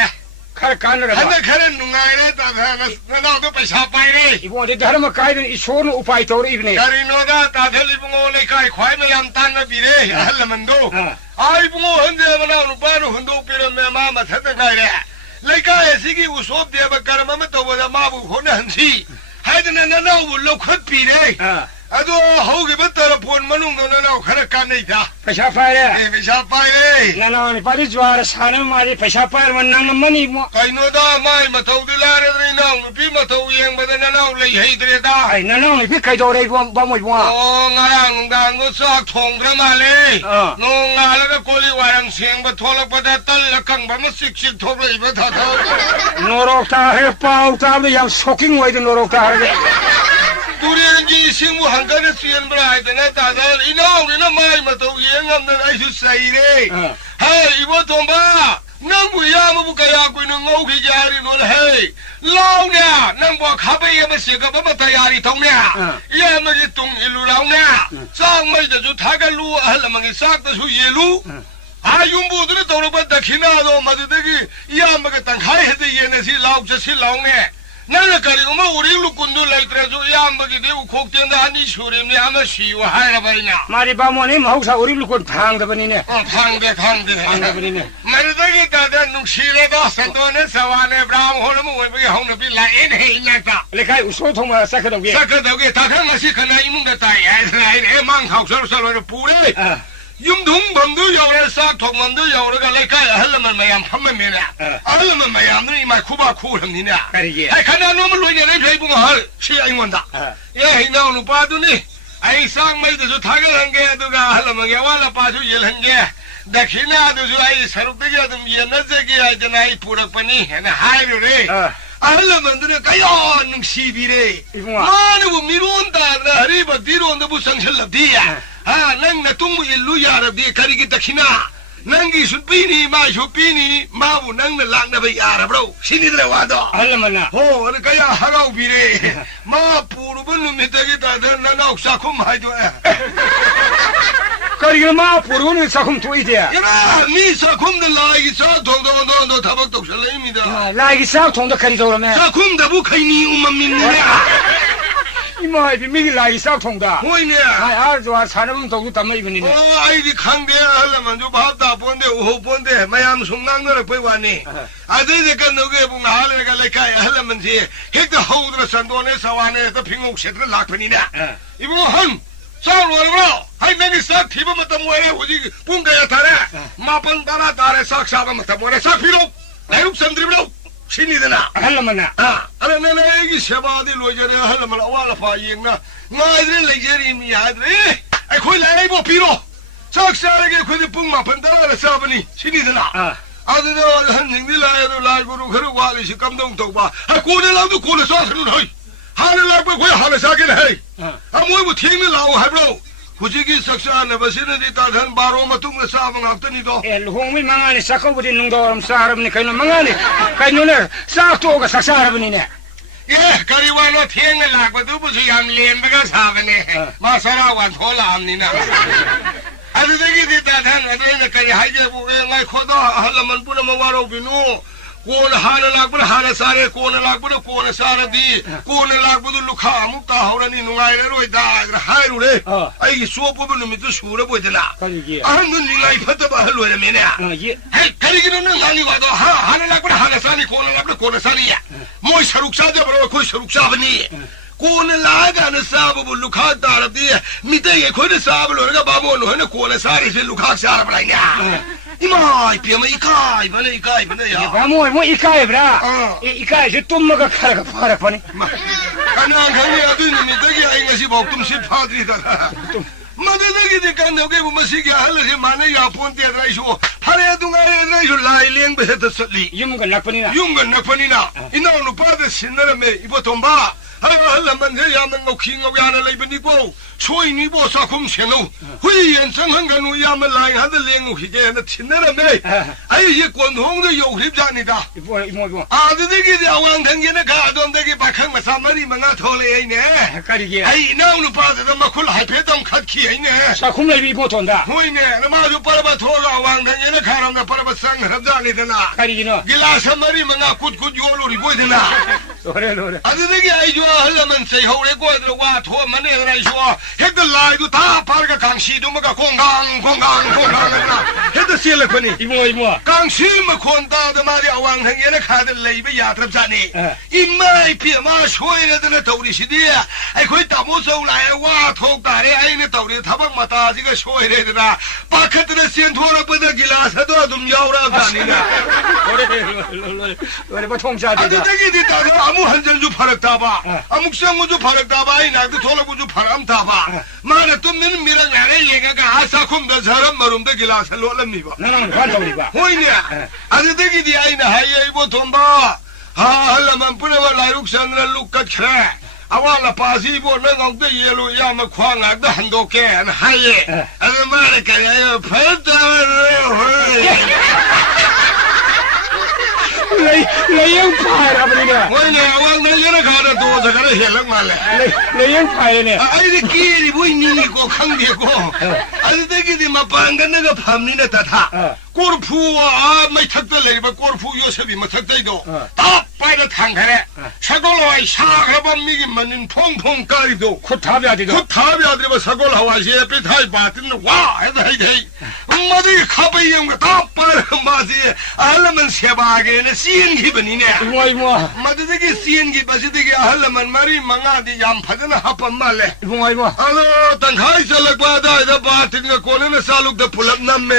看干那个吧，还没看人弄来嘞，大他那闹都被傻掰嘞。我这他们改的一说那五百多的一个呢， 家里那个大他里不我来改快没两单那比嘞，还那么多。哎，不我很多嘛闹路巴多很多别人没妈妈才得改嘞。 来个也是个无所谓吧，干嘛么都我的马不可能很气，还是那我老快比嘞，啊都好个不得了，破么弄到那我看到干那家， 不下班了， 哎，没下班嘞， 那你把你抓了，啥人嘛的不下班嘛，那么你么？ 哎，那大买嘛头的来了的那，比嘛头样嘛的那累黑的大， 哎，那你别改到那个把我我， 哦，我啥痛的嘛嘞，弄那个锅里晚上先把拖了把它炖了，刚把么洗拖了一把它头， 诺罗塔还包扎的样，shocking way的诺罗塔的。 都连你心目很高的钱不来的那大家一闹的那买嘛都严俺们爱去谁嘞？嘿，我懂吧？那不要么不该呀？归能我去家里弄了嘿，老呢，那我咖啡也没写个爸爸在家里懂呢，也没去懂一路老呢，上没的就他个路，还那么给上的出野路。 啊，用不着到了把他看那种嘛，就这个也没个当开的也那是老就是老呢。 那个里我们屋里路滚都来得就呀，没给我空间的，你说的你还没洗我还了吧你？ 妈的，把我那毛啥，我的路滚烫的吧你呢？烫的。烫的吧你呢？ 没得这个大家弄起来到很多人说话呢，不然我们会不会红的比来一年那个？ 你看我说通嘛，啥个都给。 这个都给，他看我是可能一梦的大爷来的，忙好说的不嘞。 用通门都有了，杀通门都有了个来盖，还那么没样，他们没了，还那么没样，你买苦吧苦什么的呢？还看到我们老年人赔不好，是英文的，也那路巴都呢，哎上没的就他个人给都个，还那么给完了巴就一人给，那看那都是哎十六个都没那这个哎，就那一铺了不呢，那还有嘞。 俺们这个哎呀，能洗皮嘞！妈的，我没弄到那，你把地弄都不生成了的呀！啊，那东北路亚的的，看你给他看呐，那个是比你妈说比你妈不能的浪那边亚的不？心里在玩的。俺们呐，哦，那个呀，还搞皮嘞！妈不如不能没得给他的那老啥空买的。可是嘛，不如你啥空多一点。呀，你啥空的来一啥通，他们都是来米的。来一啥通的可以走了没？ 啥空的不可以你我们明的。 你妈的，没来一啥通的。会呢。哎，儿子啊，差点都是咱们一个人。哦，哎，你看的，那么就把大半的、后半的，没俺们从那个来背完呢。啊，这些跟那个不拿那个来改，那么些，那个后头山多呢、十万呢，都平我写的拉皮呢。一不很。 上路了不？还那个啥提不么得么嘞？我就不该要他嘞，马奔打那打嘞，啥啥不么得么嘞？啥皮肉？来路三три不了，心里的呢？俺们呐，啊，那个小巴的罗家的，俺们完了发言了，我这来这里面还是哎，快来一波皮肉，啥啥那个快点蹦嘛，奔打那啥不呢？心里的呢？啊，这个很认真来都来过，可能话的是感动到吧？还过来老都过来啥程度去？ 哈了来不会哈了啥给你嘿？啊，我听的老还不喽？ 후지기 석사는 버시는데 다른 바로 마뚱을 싸면 없더니도 홍미 망하니 사커부디 농도럼 사람니 그는 망하니 그는 사토가 사사람이네 예 가리와노 팅을 나고도 무슨 암리엔가 사버네 마사라완 돌아암니나 아주 되게 다른 어디에 가리 하이제부 ngay 코도 할라만 부르면 와로 비누 कोन हान लागबुल हान सारे कोन लागबुल कोन सारे दी कोन लागबुल लुखा मुक्ता हौरनी नुगाइरे रोय दा हाय रुरे आई सोपो नुमित सुरे बोइदला अहन निलाई फतबा हलुरे मेने हे करिगिनो न लानी वादो हा हान लागबुल हान सानी कोन लागबुल कोन सानी मोय सरुक्सा दे बरो कोई सरुक्सा बनी कोन लागा न साबु लुखा दारदी मिते ये कोन साबु लोरगा बाबो नो न कोन सारी से लुखा सार बलाइया 이마 이피마 이카이 야 뭐 이카이브라 이카이 좀 먹어 가라 봐라 보니 가난 강이 아들이 미더기 아이가시 복tum시 파드리다 마데데기 간노게 무마시기 할르시 마네 야폰데라 이쇼 파레 둥아에 레쇼 라일링 베헤드 설리 윤가 낙번이나 이나오노 파데 신나라메 이보 돈바 할라만 야만 고킹고 야나 레이브니고 소이니보 사콤 셴노 후이엔 성한가노 야만 라이 하드 랭고 히게나 친나라메 아이 이 권홍도 요립자니다 이모 아드데기 야왕당게나 가돈데기 바캉 마사마리 망아 톨레이네 가리게 아이 나오노 파데다 마쿨 하이페담 캅키이네 사콤레 이보 돈다 후이네 나마도 파라바 톨라 왕당게나 가람나 파라바 상하답자니다나 가리기노 길라사 마리 망아 굿굿 요로리 보이드나 노래 아드데기 아이조 할라만 세호레 고드로 와 토마네라 이쇼 헤드 라이도 다 파르가 강시도 뭐가 공강 헤드 실레코니 이모 강시마 콘다도 말이야 왕행에나 카드 레이베 야트랍자니 이마이 피마 쇼이레드네 더우리시디야 아이 거기 다 모서울라에 와 톡다레 아이네 더우리 타박 마타 지가 쇼이레드나 바카드네 센토라 버다 길라사도 좀 야오라자니나 노래 뭐 통자되다 아드데기 다가 아무 한전주 파락다바 아묵상무주 파락다바 아이 나도 돌아보주 파람다바 마라 tum는 미랑 안에 얘가 아사콤다 사람 마rum다 길라살 올랍니바 나는 관통이바 호이네 아드데기 디 아이나 하이이보 돈바 할라만 뿌려와 라이룩산나 룩카크레 아와라 파시보 나강데 예로 야마 광아다 한도케 하이 아드 마라 카야 파다레 레이영 파이라버리네 호이네 왕나려나 가다 도서 가라 헬락 말래 레이영 파이네 아이디 끼리 보이니고 강대고 아드데기디 마방간네가 밤니네 다타 꼬르푸와 마이 탁달레바 꼬르푸 요셉이 마탁다이도 다 빠이다 탕카레 사골로와이 사그라밤 미기 만님 통통 까리도 코타비아디도 코타비아디바 사골하와시 에피 타이 바틴 와 에다이데이 엄마들이 카바이 형가 다 빠이다 마시 알라만 세바게네 시엔기버니네 이모 마드데기 시엔기 바시데기 알라만 마리 망아디 얌 파드나 하판 말레 이모 알로 탕카이 살락바다 에다 바틴가 꼬네나 살룩다 풀랍 남메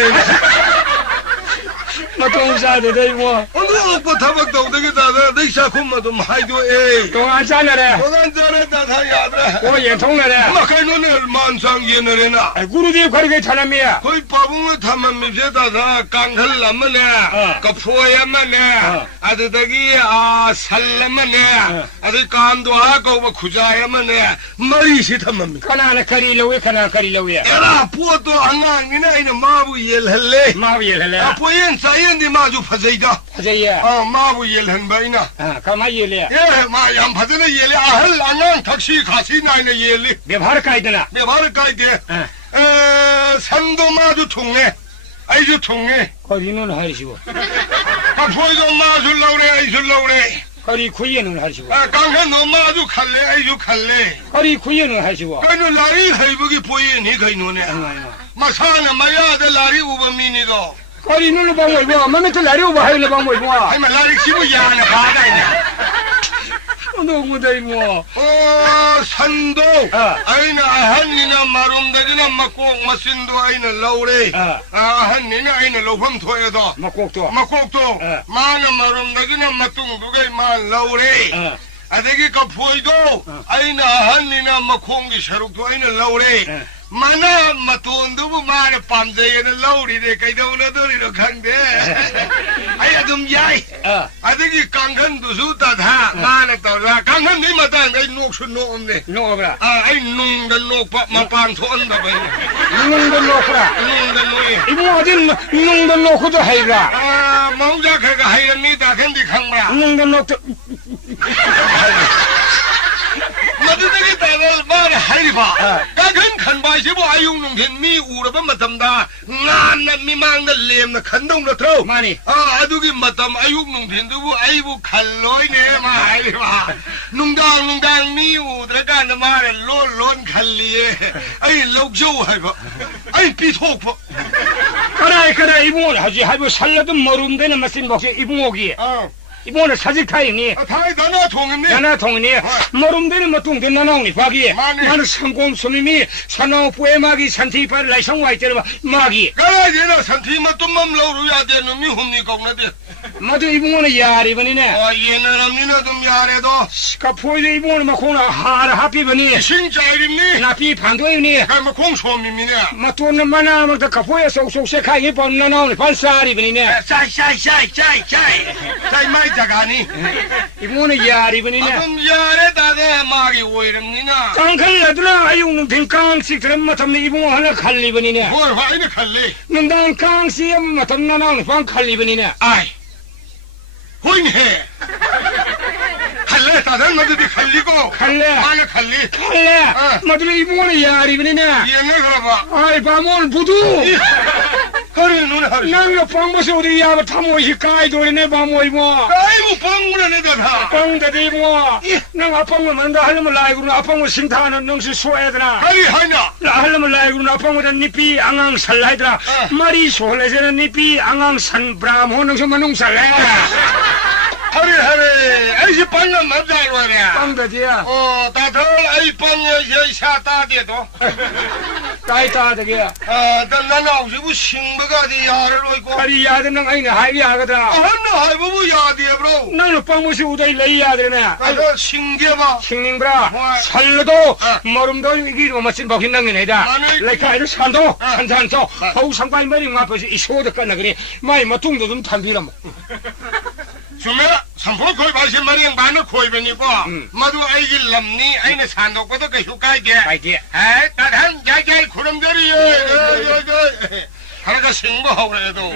마통자되다 이모 오늘 오빠 타박 동대기다가 넥사 콤마도 하이도 에이 동안자네래 도단자레다 다야드라 오예통네래 마카이노네 만상기네레나 구루디 과리게 차남이야 거의 바봉을 타면 미세다가 깡클라마네 까포야마네 아드다기 살라마네 아드 깐도하고 구자야마네 머리시 타면 카나나 카리로웨 에라 포도 안강이나 이는 마부 일할래 마부 일할래 포엔 사이엔디 마주 파제이다 파제이야 마부 일한바이나 가마 일이야 예 마양 파제나 일이 아할 안강 택시 가시 나이나 일이 메바르 까이드나 메바르 까이데 산도 마주 통네 아이주 통네 거리는 하시고 포이도 마주 라우레 아이주 라우레 거리 구이에는 하시고 강한 너 마주 칼레 아이주 칼레 거리 구이에는 하시고 그래도 라리 하이북이 보이니 거이노네 마사나 마야데 라리 우범미니도 거리 눈을 보고 이거 마메트 라리 오버 하이를 보고 이거 아이마 라리 키고 야나 바다이네 너무다 이모 산도 아이나 한니나 마rum다지나 막고 마신도 아이나 라우레 한니나 아이나 로범 토에도 막곡도 마나 마rum다지나 마뚱두가 마 라우레 adagi ka phoido aina hanina makhongi sharuk to aina laure mana matondu bu mare pamje ne lauri de kaidau na dori ro khangde ai adum yai adagi kanghan du su ta tha mana to la kanghan ni mata ai nok su no omne no bra ai nung da nok pa ma pang thon da ba nung da no bra nung da no ibu adin nung da no khu da hai bra mau ja kha ga hai ni da khen di khang bra nung da no madudagi tagal mar haiba kaghan khanbai sibo ayung nung thin mi uraba matamda ngan mi mang na lem na khandong na thro mani adugi matam ayung nung thin du aibu khalloi ne ma haiba nungdang mi udra ka na mar lon khalliye ai lokjo haiba ai pi thok pho kara ibu haji haibu salladum morum de na masin bokse ibu ogi 이번에 사직 타이니 타이 나나 통했네 나나 통이니 모름되는 뭐 뚱된 나나오니 바기 나는 성공 소미미 산나오 뿌에마기 산티파를 라이상와 있잖아 마기 가라지나 산티마 뚱맘 러루야 되는 미 홈니 공나데 마도 이번에 야리버니네 얘네람니나 좀 야래도 스카포이드 이번에 막 공나 하라 하피버니 진짜 이름니 나피 반도이니 가면 공소미미네 마토는 마나 막다 카포에 속속세 카이 번 나나오니 반사리버니네 짜이 마이 자가니 이번에 야리버니네 좀 야래다데 마기 오이름니나 깡칼라드라 아용는 빈깡식 드럼 마탐네 이번에 하나 칼리버니네 뭘 화이네 칼리 능당 깡식 마탐 나나오니 반 칼리버니네 아이 호인해 칼레 다들 너들이 칼리고 칼레 아나 칼리 칼레 마들이 이번에 야리버니네 얘네 그러봐 아이 바몬 부두 허리 눈에 허리 나가 방모시 어디 야바 타모시 까이도리네 바모 이모 아이고 뻥구나 내가 뻥대디 이모 나가 뻥을 만다 하려면 라이구나 아뻥을 신타하는 능수 소애드나 아이 하냐 하려면 라이구나 아뻥을 니피 앙앙 살라이드라 말이 소래제는 니피 앙앙 산 브라모 능수 만웅 살래 허리 아이씨 빵은 맞아로네 뻥대디야 다들 아이 빵에 샤따디도 까이따되게 나는 아우시부 싱버가 디 야를 로이고 아리 야드는 아이네 하이 야거든 하나 하이부부 야디 브로 나는 뻥무시 우다이 레이 야드네 가서 싱게봐 싱닝브라 살려도 머름도 이기로 마친 버긴 당기네다 레카이도 산도 산산도 허우 상바이 머리 앞에서 이 소도 끝나그니 마이 마퉁도 좀 탄비라 뭐 주메 삼포 거의 마신 말이 많은 거이변이고 마도 아이기 람니 아이네 산도거도 그 효과이게 아이게 에이 따단 야야이 구름들이 하나가 싱거하고 그래도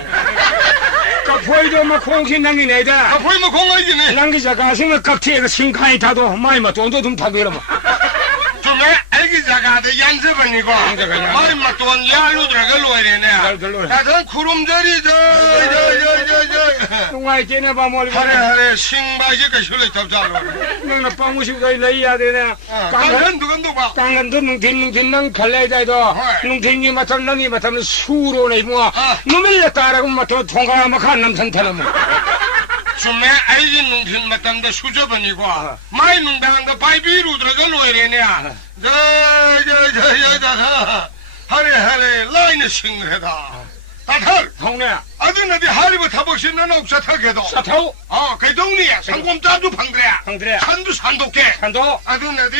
까포이도 막 공신 당기네다 앞으로 뭐 공화이지네 랑기자 가슴을 깍지에서 싱카이 타도 마이 마 돈도 좀 타비라 뭐 주메 아이기 자가도 연습은이고 말이 막 돈 야루 들어가 로이네 따단 구름들이 뚱아이 쟤네 봐 멀리 하래 싱바지 그 술에 접자로 너는 빵무시가 레이야 되네 깡은 누군도 봐 깡은도 능tin능 칼레이다이도 능tin이 마탐능이 마탐 수로네 뭐 누밀려 따라고 마탐 통과 막한 남산타는 뭐 주메 아이기 농신 맞단다 수저번이고 마이 농당한다 바이비로 들어가 로이네 하래 라인에 싱해다 다탈 동네 아들나디 하리부 타복신나는 없사타게도 사타오 그 동네야 상공자도 방그래야 방그래 산도 산독게 산도 아들나디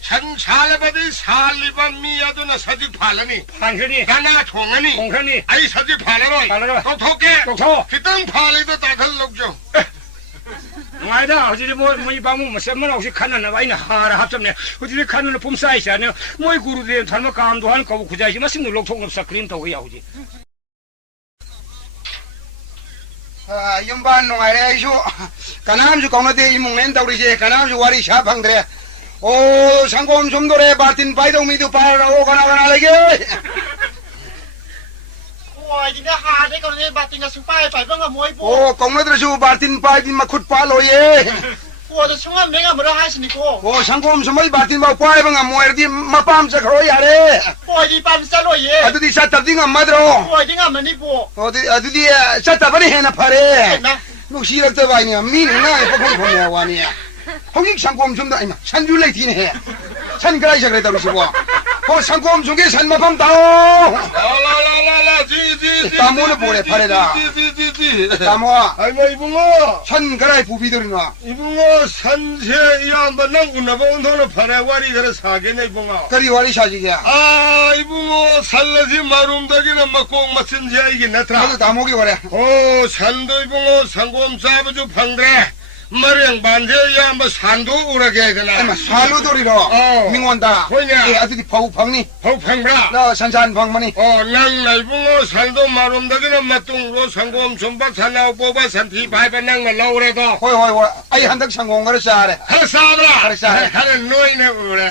산 살바디 살리반 미야도나 사직 팔라니 판현이 나나 통하니 공현이 아이 사직 팔라로 똑똑게 똑똑 그땅 팔리도 다탈 녹죠 마이다 어디 뭐이 방문 뭐 셈만 없이 칸나 와이나 하라 합점네 어디 칸나 봄사이시 아니야 뭐이 구루데 잘못 감도 한 거고 구자시 마심 놀록통 없어 그린다고 야우지 yumban no ngare isu kanam ju komate imung nen tawri je kanam ju wari sha phangdre o sangom somdore batin paidong mi du par o kana lege โอ้ยจริงๆหาได้ก่อนเลยบาติงกับสุป้ายไปเพิ่งกับมวยปู o komate ju batin paidin makut palo ye กูจะช่วยเมงกับมือให้สินิโก้ o sangom somai batin ba pai bang amoer di mapam sa khro yare โอ้ยดีปั๊มซะเลยเย่ adu di sa tabding amadro โอ้ยจริงๆมันนี่ปู o di adu di sa tabani hena phare เห็นนะ lu si rak ta bai ni mi ni na pa khon khon ya wa ni hong ik sangom som da ai ma san ju lai thi ne he san krai sa krai ta lu si bo o sangom som ge san mapam dao 啦， Tamu na pure phare da. 다모 아이고 이붕어 천 그라이 부비들이나 이붕어 산세 이한번 남구나 본도는 파라와리 그래 사겠네 이붕어 그리 와리 샤지게 아 이붕어 살라지 마rum덕이는 막꼭 맞춘 자이긴 나타 나도 다모기 와래 오 산도 이붕어 상곰 잡아줘 방드래 마령 반제야 뭐 산도 오라게 그나 아마 살로돌이로 민원다 뭐냐? 예 아들이 파우팡니 허팡브라 나 산산 방만이 난 날붕어 살도 마rum덕이는 맛동으로 상곰 좀박 산나오 뽑아 산티 바이바 낭만 나오래도 호이 아이 한덕 상공을 싸래 하사브라 하사브라. 하는 노이네 오래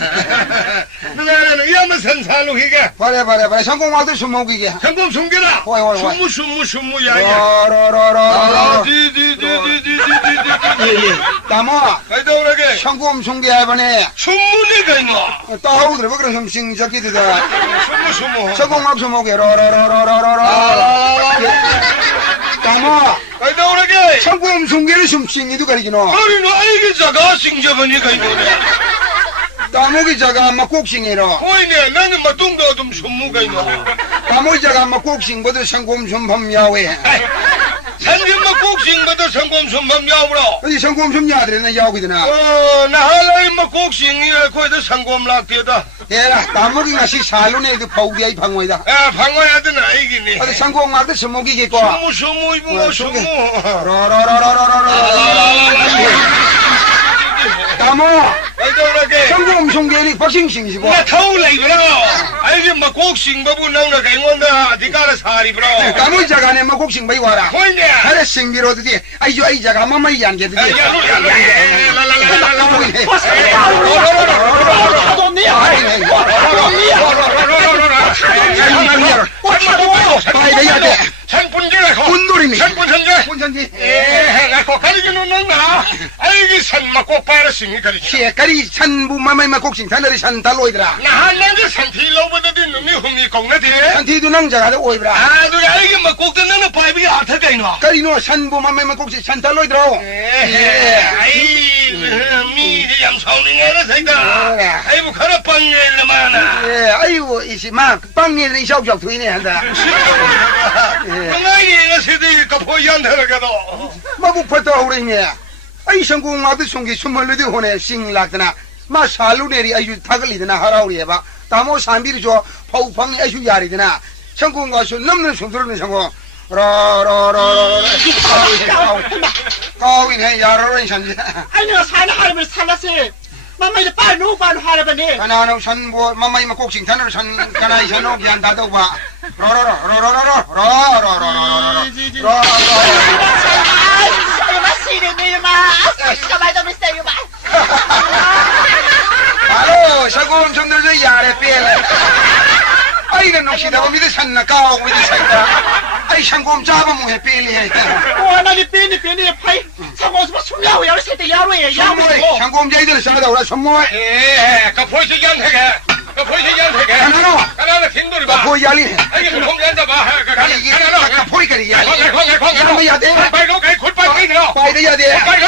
누가는 이하면 산살로 희게 바래 상공마도 숨먹이게 상곰 숨기라 호이. 숨무 야야 로로로로로로 디디디디디디디 다모 가이다 오라게 상공 송기해보네 숨무니가 있노 따오들 뭐 그런 흠싱 저기들다 숨무 상공막 숨먹게 로로로로로로로 다모 가이다 오라게 상공 송기를 숨싱이도 가리기노 아니 너 아이기 자가 싱저거니가 있노래 다모기 자가 아마 꼭싱이로 호이네 나는 마뚱도 좀 숨무가 있노래 다모기 자가 아마 꼭싱보다 상공 숨범 야외 산림마 꼭싱보다 상곰 숨밤 야무라 어디 상공 숨 야들이나 야오기드나 나할라이 마 꼭싱이 거기다 상곰 락대다 얘라 다모기가 시 살로네도 파우기야이 방어이다 방어해야 되나 이기니 어디 상공 막도 숨먹이겠고 숨무 이붕어 숨무 다모 아이돌하게 상공 송기니 박싱싱이시고 나 타올라 이거라 아이게 마 꼭싱 바부 나오나 가잉원다 니가라 사리브라 다모기 자가 내 뭐 꼭싱 바이 와라 호이네 하래 생비로드디 아이죠 아이 자가 마마이 안게드디 본전지 아이기 산마 꼭바라싱이 가리지 시에까리 산부 마마이마 꼭싱 산들이 산 달로이더라 나한테 산티 로버더디 눈이 흠이 공나디 산티도 낭자가 오이브라 누가 아이기 뭐 꼭든 바이비 아타가 이노 까리노 산부 마마이마 꼭싱 산 달로이더라 아이 미리 양성링에는 생각 아이고 가라 빵이라 마나 예 아이고 이시 막 빵이는 이 샤오샤오 트이네 한다 나이가 세대 가포이한테라가도 마부퍼도 오래네 아이 성공 아들 송기 숨을르디 호네 싱락드나 마 살루네리 아유 타글리드나 하라우리에바 다모 산비리 줘 파우팡이 아유 야리드나 성공과 수 넘는 숨들는 성공 까위네 야로는 산지 아니 나 사는 하루를 살았어 마마이 빨리 누구 빨리 하라버니 가나노 산보 마마이 마 꼭싱 타는 산 가나이 산오 기안 다도 봐 아로 사고음 좀 들어줘 야래 삐래 아이가 놈시다 미드 산나 까오 미드 산다 아이 상고음 잡아모 해 삐리 와나니 빼니 파이 사고서 숨야고 야로 세대 야로에 야로 상고음 자이들 싸다 오라 선모 가포이한테게 가나나 팀돌이 봐 보이 야리 아이게 공간다 봐 가나나 보이 그리 야 야마 야돼 빨리 가 콜빨리 들어 빨리 야돼 빨리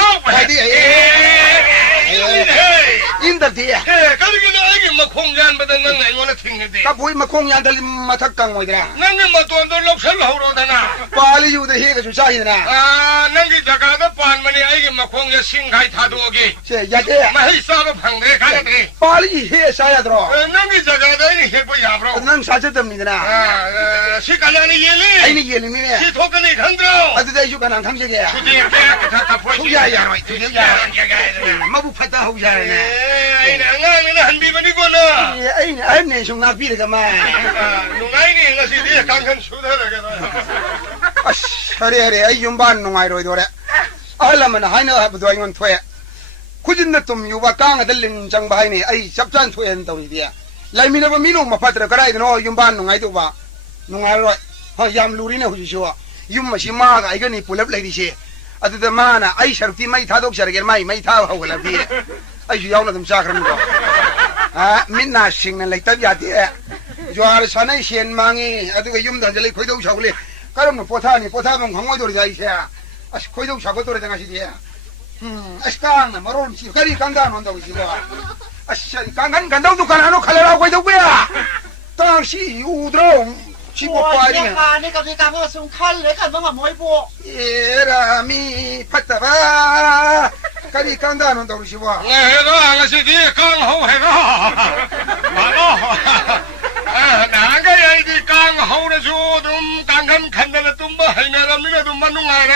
인더디 가르기는 아이게 뭐 공간보다 난 이거는 튕는데 까 보이 마 공양 달리 마탁강 뭐이더라 나는 뭐 돈도 럭설 하우러다나 빨리 유도 해가 좀 사이나 nangi jagada panmani aigi makhongya singhai thadogi 제 야데 mahi saba phangre kagade 빨리 해 사야 들어 nangi jagada ni hebo yabro 난 사셨답니다 sikalani yele 아이니 예리미네 si thokani khandro 아드다 유가난 강제게 kudi ka ka phoi 후야야 ya 마부 파다 후야네 ai na ngang na hanbi bani gona 아이니 아이네 송나 비르가마 nungai ni ngasi di kangkan sudhara ga 아래 아이 윤반 농아이로 이도래 알라면 하이나 하부도 이건 토에 구진나 좀 유바 강아 들린 장바이니 아이 잡잔 토엔 도이디야 라이미나 바 미노 마파트라 가라이도 노 윤반 농아이도 바 농아이로 얌 루리네 후지쇼 윤마시 마가 이거니 뿔랍 레디시 아드다 마나 아이 샤르티 마이 타독 샤르게 마이 타 하고라 비 아이 야우나 좀 사그럼 거 민나 싱는 레이탑 야데 조알 사나이 시엔 망이 아드가 윤다 절레 거이도 샤고레 그럼 포타니 포타면 광고돌이다 이세야 아시 거이도 샤고 돌이 당하시디야 아시강 마롤 시 가리 강간 한다고 지가 아시 강간 간다고 두칸 하노 칼라라고 거이도 뭐야 당시 우드로 ชิบควายนี่ หานี่กับที่การมาส่งคันเลยคันต้องมามวยบัว เอรามีพัตตาบาก็ดีกันดานุตัวชิบว่า လေဟဲ့တော့ငါစီဒီကန်းဟောဟဲ့တော့ဘာလို့နာငယ်ရိုက်ဒီကန်းဟောရဆိုတုံကန်းကန်ခန္ဓာတုံဘဟိနေရမင်းတို့မနုငါရ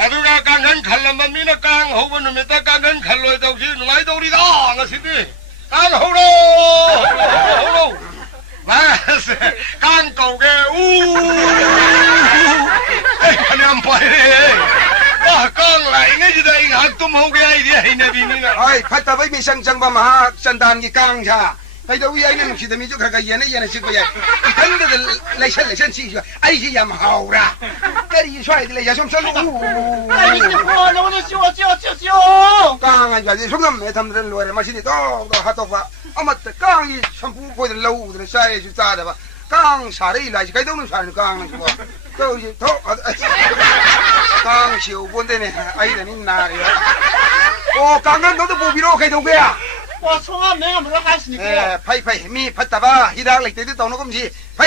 အဒူကကန်းကန်ခလမမင်းကန်းဟောဘနမတကန်းကန်ခလို့တော့ရှိငိုင်းတော်ရီတော့ငါစီဒီကန်းဟောလို့ဘာကန်းကောကဲအဲ့ခဏမ်ပိုင်ဘာကန်းလိုက်နေကြတဲ့ဟာတုံဟုတ်ကြရည်ဟိနေပြီနင် ไอ้พัตตาบามีสังจังบามหาสันดานกีกังชาไปดูวิไอ้นี่คิดมีจุกขะเยนชิกไปยัยทั้งเดไลชันชิไอ้ที่ยามหาวราก็ดีช่วยเลยอย่าชมชลู ไอ้นี่บัวแล้วนี่ชั่ว กังอ่ะจะชมไม่ทำเรื่องรวยมาสินี่ต้องฮัตว่าเอามาแต่กังอีชมพูก็จะlâuจะใช่จุดจ้าเด้อกังสารีไลใครต้องสารีกังนะว่าก็อยู่ท้อกังเฉียวบนเนี่ยไอ้นี่นาเลยโอ้กังนั้นต้องปูบิโร่ใครต้องแกอ่ะ 我从来没有没有开始你给我。 ไพ่มีพัตตาบาฮิดาเล็กติดต่อนุกมชีไพ่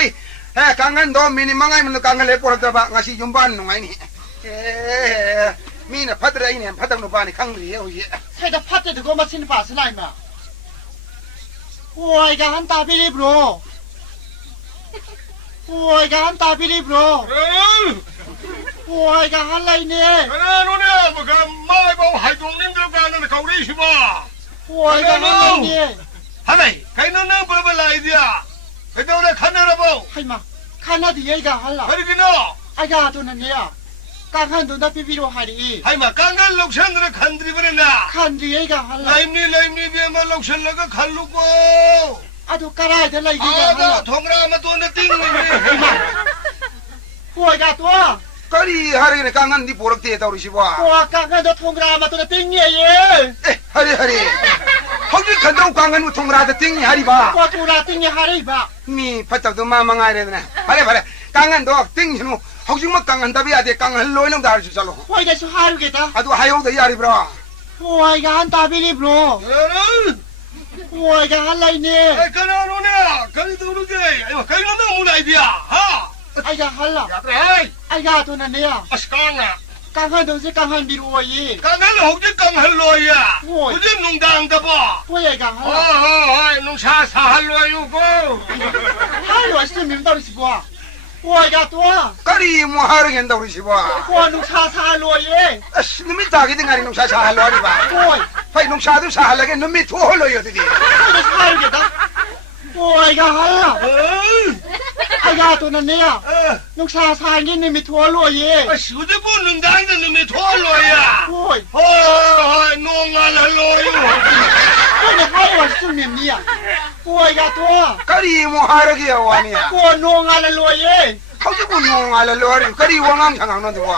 กังงันโดมินิมังไงมันกังงันเล็กปวดตาบะงาชียุมบ้านหนุ่มไงนี่มีน่ะพัตระไอเนี่ยพัตตานุบานี่ขังดีเอาเยอะ ใครจะพัดจะก็มาชินป่าสิไรมาโอ้ยกันตาพี่รีบโรโอ้ยกันตาพี่รีบโรโอ้ยกันอะไรเนี่ย နော်နဲ့မကမိုင်းဘောဟိုက်တုံနင်းကြောက်ကန်နဲ့ကောင်းလေးရှိပါ โอ้ยกันอะไรเนี่ย ဟာမေခိုင်နန်းဘယ်ဘလိုက်ဒီဘယ်တော့လဲခဏရဘော ให้มาข้าหน้าที่ยัยกันฮัลโหล ဟဲ့ဒီနော် ไอ้ยาตัวนั้นเนี่ยการขันตัวนั้นพี่โรหายดี ဟိုင်မှာကန်ကန်လောက်ဆန်းတဲ့ခန္ဒီဘရနာ ขันที่ยัยกันฮัลโหล လိုင်းနေပြမလောက်ဆန်းလည်းခလုကို อะตัวกระไรจะไรดี အာ กันฮัล တော့ โหล ထုံရမတော်နဲ့တင်းနေ โอ้ยกันตัว ก็ดีฮารีเนี่ยกังงันที่ปวดเตะตัวรู้สิว่า โอ้ยการขันตัวทงรามาตัวนั้นติ้งเนี่ยเย่ ฮารีเขาจะขันต้องกังงันมุทงราจะติ้งฮารีบ้า โอ้ยตัวราติ้งเนี่ยหายบ้า มีพัตตาตัวมามังไงเลยนะฮารีกังงันตัวติ้งฉันเขาจึงมากังงันตาบิอาเดกังงันลอยน้ำตาสุดสโล โอ้ยกันสุฮารุเกตา อะตัวหายเอาแต่ยารีบรา โอ้ยกันตาพี่รีบโรโอ้ยกันอะไรเนี่ย ကနော်နဲ့ကန်တူလူကြီးအဲ့ခိုင်နန်းမူလိုက်ပြဟာ ไอ้กันฮัลโหล ရတဲ့ ไอ้ยาตัวนั้นเนี่ย အစကန်နာ การขันตัวสิการขันพี่โรยี ကန်ကန်ဟုတ်ကြီးကန်ဟလိုရဦးကြီးနုံတန်တဘော โอ้ยกันฮัลโหล ဟိုနုံချာစာဟလိုယူကို ฮัลโหล是明到底是不โอ้ยกันตัว ก็ดีมัวฮารีกันตัวรู้สิว่า โอ้ยนุ่งชาซาโรยเย่ นี่ไม่ตากินงานนุ่งชาชาฮัลโหลดีบ้า โอ้ย ไฟนุ่งชาตุชาฮัลโหลกันนุ่มไม่ทั่วเลยอยู่ทีเดียว ไอ้กันสุฮารุเกตาโอ้ยกันฮัลโหล ไอ้ยาตัวนั้นเนี่ยนุ่งชาซางี้นี่มีทัวโรยเย่ အရှုပ်ဘူးနုံတိုင်းနဲ့မထောလို့ရ โอ้ย ဟိုနုံငါလလို့ယူ ก็เนี่ยให้ว่าสุนิมเนี่ยโอ้ยกันตัว ก็ดีมัวฮารีกันวะเนี่ย โอ้ยนงอะไรโรยเย่ เขาจะกูนงอะไรลอยก็ดีว่างางทางนั้นตัว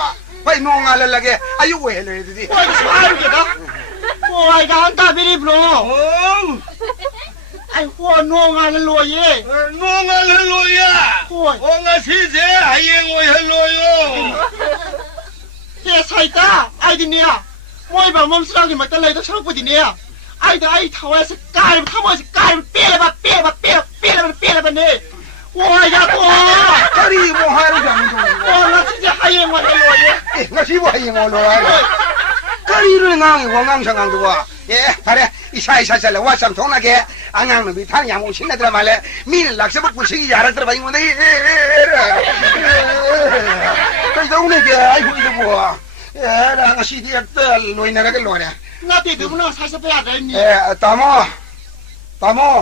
ไฟนงอะไรละแกอายุเวเลยทีเดียว โอ้ยสุฮารุเกตาโอ้ยกันตาพี่รีบโร ဟို ไอ้โอ้ยนงอะไรโรยเย่ နုံငါလလို့ရ โอ้ย ဟိုငါစီစေအရင်ကိုဟလို့ယူ เฮียไซตาไอ้ดิเนี่ยมวยแบบมันสร้างขึ้นมาแต่เลยต้องชอบกูดิเนี่ยไอ้ไอ้เท่าไอ้สกายมันทำไมสกายมันเปรี้ยอะไรเปรี้ยอะไรเนี่ยโอ้ยกันตัว ก็ดีมัวฮารีกันตัว โอ้ยแล้วที่จะให้ยังวันโรยเย่ ငါရှိဘရင်မောလောကရီရငန်းဝငန်းချငန်းတော့ယေဖရဲအရှာချလဲဝါစံထုံးလာကေအငန်းမီထားရမို့ရှင်းတယ်မလဲမင်းလက်စဘကုရှိရရတဲ့ဘိုင်းဝင်တယ်ကတော့နေကြအိုက်ဘူးတော့အဲဒါငါရှိတဲ့လွင်နေရကလောရ 那得不能才是不要人你。 အဲတမော နော်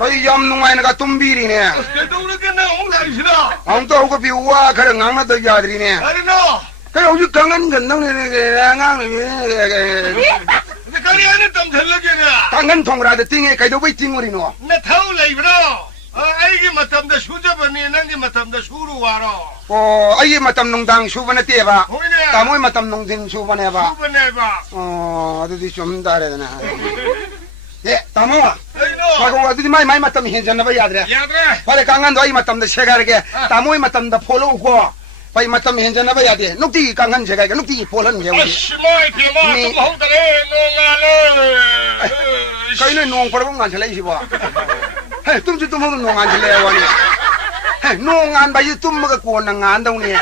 ကိုယမ်နုံငါကတုံးဘီရီနေ ကဲတော့လည်းကနေအောင်လာရှိလား အောင်တော့ကပြဝါခရငန်းမတော့ရတယ်နေ အဲ့ဒီနော် ကတော့ယူကန်ငန်းကန်နေငန်းနေ ဒီကလေးနဲ့တမ်ထက်လည်းကျနေ ကန်ငန်းထုံရတဲ့တင်းငယ်ကတော့ဝိတ်တင်းဝရီနော် နဲ့ထောက်လိုက်ဘရောအဲ့ဒီမတမ်တဲ့ရှူကြပနေနဲ့မတမ်တဲ့ရှူရဝါတော့ โอ้ไอ้มาตำนงดังชูบันเตียบะ ဟိုနေ ตามวยมาตำนงดินชูบันเนบะ ရှူပနေပါ อ๋อดูดิชมดาเรนะเอ๊ะตามวะ အဲ့နော် พากูดูดิไม่มาตำเห็นจันนะบะยาดเร ရတယ် พาเลกังงันดอยมาตำเดเชกาเรกตามวยมาตำเดโพโลกัวไปมาตำเห็นจันนะบะยาเดนุกตีกังงันเชกานุกตีโพลันเย အ ว ရှိမိုက်ပြမတော့ဟုတ်တယ်နော်ငါလေ ใครเนี่ยนงพระบงงานเฉลยสิบ่เฮ้ยตุ้มจิตุ้มนงงานเฉลยวะนี่ nongan ba yu tum ma ko na ngan dong ne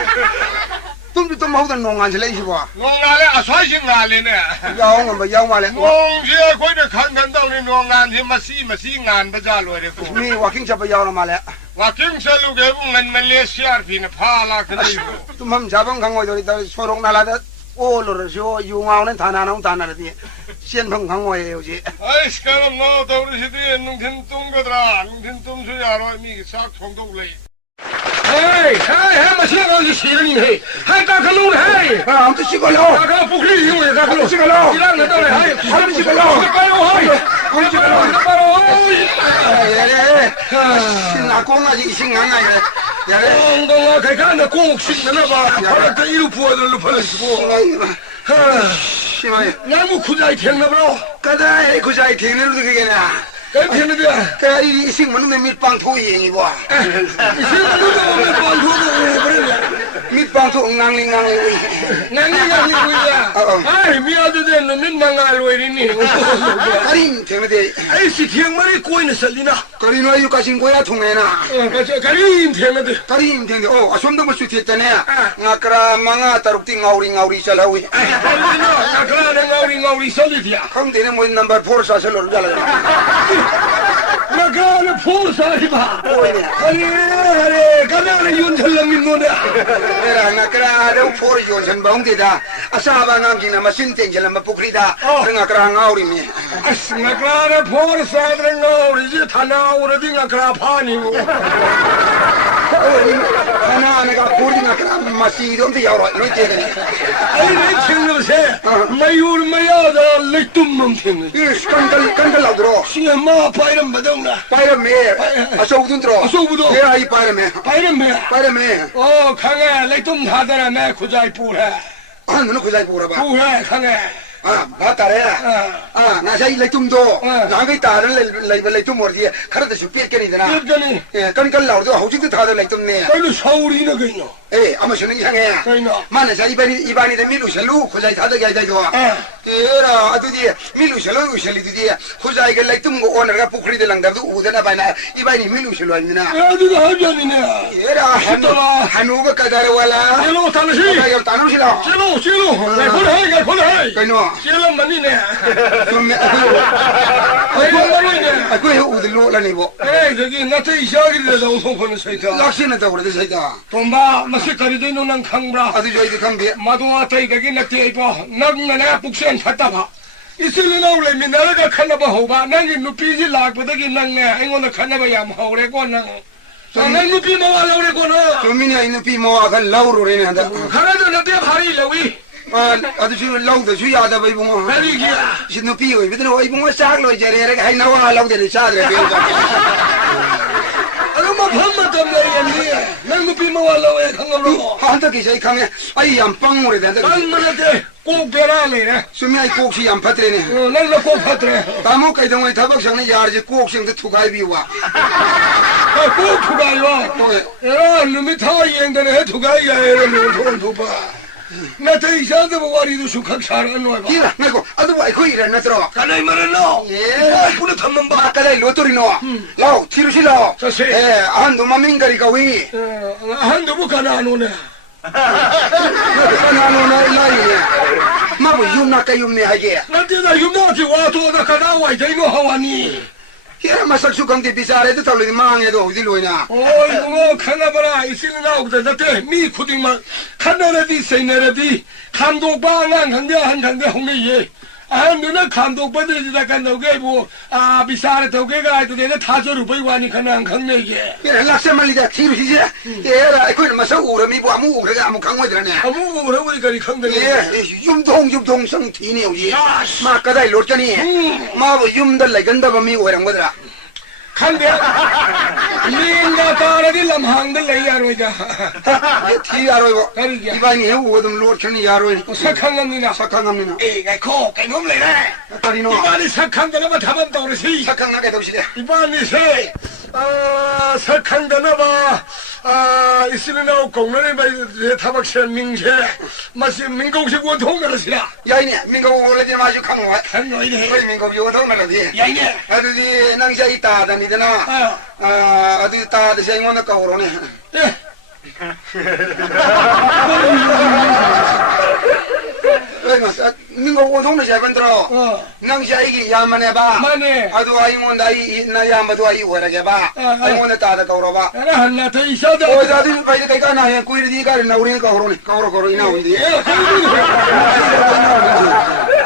tum hau da nongan se lai si ba ငုံလာလဲအဆွမ်းရှင်ငါလေးနဲ့ yaw ngam ba yaw ma le ငုံကြီးခွိတဲ့ခံခံတော့နေငုံငန်ဒီမရှိငန်တကြလွယ်တယ်ကို mi walking cha ba yaw na ma le ဝါကင်းဆလူကငန်မလေးရှာဖိနဖာလာခနေကို tum ham ja bang khang ngoi do da so rong na la da o lo ro jo yu ngao nen thana nong thana da ti sien phang khang ngoi yo ji အိုက်စကလမောတော်ရရှိတဲ့နုံတင်တုံကဒရာနုံတင်တုံဆွရရောမိစားထုံတော့လေ Hey, machine gun is here. Hey, Kakalo, hey. am to sigalo Kakalo, Pukli, you Kakalo. sigalo Ilan na daw, hey. am sigalo Hey. sin na ko nga ji sin nga nga ya le Ang mga kay kana kung sin na ba. Para ka ilu po na lu pala ko. si mai Na mo khudai theng na bro. ka da ai ku jai thing ne lu ke na Kay theng na dia. ka i sing manu me mit pang thu yi ni ba Sin na lu mo pa lu do bre. mit pang thu ngang li ui Nang ni ya. Ai mi adu de no min na nga lo ri ni. karim thing ne de Ai si theng mari koi na salina. karim no yu ka sin ko ya thung ne na Karim theng na de. karim thing de o asom da ma su thi ne nga kra manga taruk ti ngauri chal hawi Ngauri solidia. khang de ne mo number 4 sa se lo ja la Magana forza riba. Are, kanana yun thalang min moda. era nga kra da 4 yon san baung de da asa ba ngang ki na masin teng jala ma pukri da nga kra ngauri mi As magana forza ngauri je thana ur di ngakra phani. ana na ga puri nga kra masi dom de yaw ro ni te ni Ai ne chinglo se. Mayur mayada lektum mam thing. is kan la dro Sima pairam badong na. paira me aso dun tro Aso budo. era ai Pairam me. paira me Oh, khanga lektum thadara me khujai pura. an no ku jai pura ba Pura khanga. ba ta re na sai le tum do na ga ta ran le tum mor di khar da su pe ke ni da Yet gani. kan la do hau ji ta da le tum ne Kai lu sauri na gaino. ama shun ni hange Kaino. ma na sai ibani da milu shalu ku jai ta da ga jai do era adu di milu shalu shali di ku jai ga le tum go onar ga pukri de lang da du u da na ba na ibani milu shalu ni na Adu da hajani ne. era hanu ba ka dar wala Hello, Tanashi. ya tanu shi da Silo. Ga khol hai. kaino Silo mani ne. tum Ai ko mani ne. aku he u de lo la ni bo Ai de gi na tai shagi de da so phone sai ta. lakshina da wala de sai da Tomba masi kari de no nang khangbra. adu joi de kham be Madwa tai de gi na tai ba. Nang na na puksen thata ba. Isil na ule min na ga khana ba ho ba. Nang nu pi ji lag ba de gi nang ne. Ai ngona khana ba yam ho re ko nang. Sa nang nu pi ma wa lo re ko no. to min ya inu pi mo ga lauro re ne da Khana de na de phari lawi. adu ju lau da ju ya da bai bo Very good. shi no pi oi bi no oi bo sa lo je re ga hai na wa lau de sa de be Ano maphamma tam na yan ni. Nang nu pi ma wa lo e khangalo. ha da ki sai khang ai yam pang mo re da Ang mana de ko bera le ne. su mi ai kok si yam phatre ne Nang la ko phatre. ta mo kai dong ai thabak sang ne yar je kok sing de thukai bi wa Ko thuga yo. Era nu mi tha yen de ne thuga ya e nu thon thu ba. Na tai sa de ba ri du su khak sar an wa ba. kira na ko adu ai khoi re na tro Kanai mara no. ye Puna thamam ba. ka dai lo tori no lau thiru si lau Sa se. an do maming gari ka wi Han du bu kana no ne. na no na lai ne ma bu yum na ka yum ne ha ye Na de da yum no ti wa to da kana wa dai no hawani. kira masak su kam de bisare de talo ni mange do di loina Oi ngo kana bara isin na ok da te mi khuding ma kana ra di sai na ra di kham do ba ngang khang de han khang de hong ne ye. An nu na kham do ba de da kan do ge bu bisare to ge ga de ne tha jo ru bai wa ni kana khang ne ye. kira lakse mali da thiru si je era ai khoi masak u ra mi bu amu u ga amu khang wai da ne Amu ra wi ga ri khang de ne. ye yum dong sang thi ne ye ma ka dai lot chani ma bu yum da lai gan da ba mi oi rang da Khang de. Linga ta ra di lam hang de lai ya ro ja. thi ya roi bo Kari ya. i ba ni u dum lot chani ya roi Sa khang ngam ni na. sakang am ni na E ga ko kai ngom lai ne. tari no Ba ni sa khang de na ba thabam to ri si. sakang na ka do si de Ibani se. Sa khang de na ba. 이슬이나 공론에 타박션 민세 마시 민공식 원통나라시라 야이네 민거 오래지 마시 강와 한노이네 거기 민거 원통나라지 야이네 아들이 낭샤 있다 다니잖아 어디 있다 생원의 거로네 민거 원통나 잘 만들어 낭샤 이기 야만해 봐 마네 아도 아이몬 나이 나 야마도 아이 오래게 봐 아이몬의 따다 거로 봐 한나 더 이사다 어디 빨리 가가 나야 꾸이리 가리 나우리 거로 이나 온디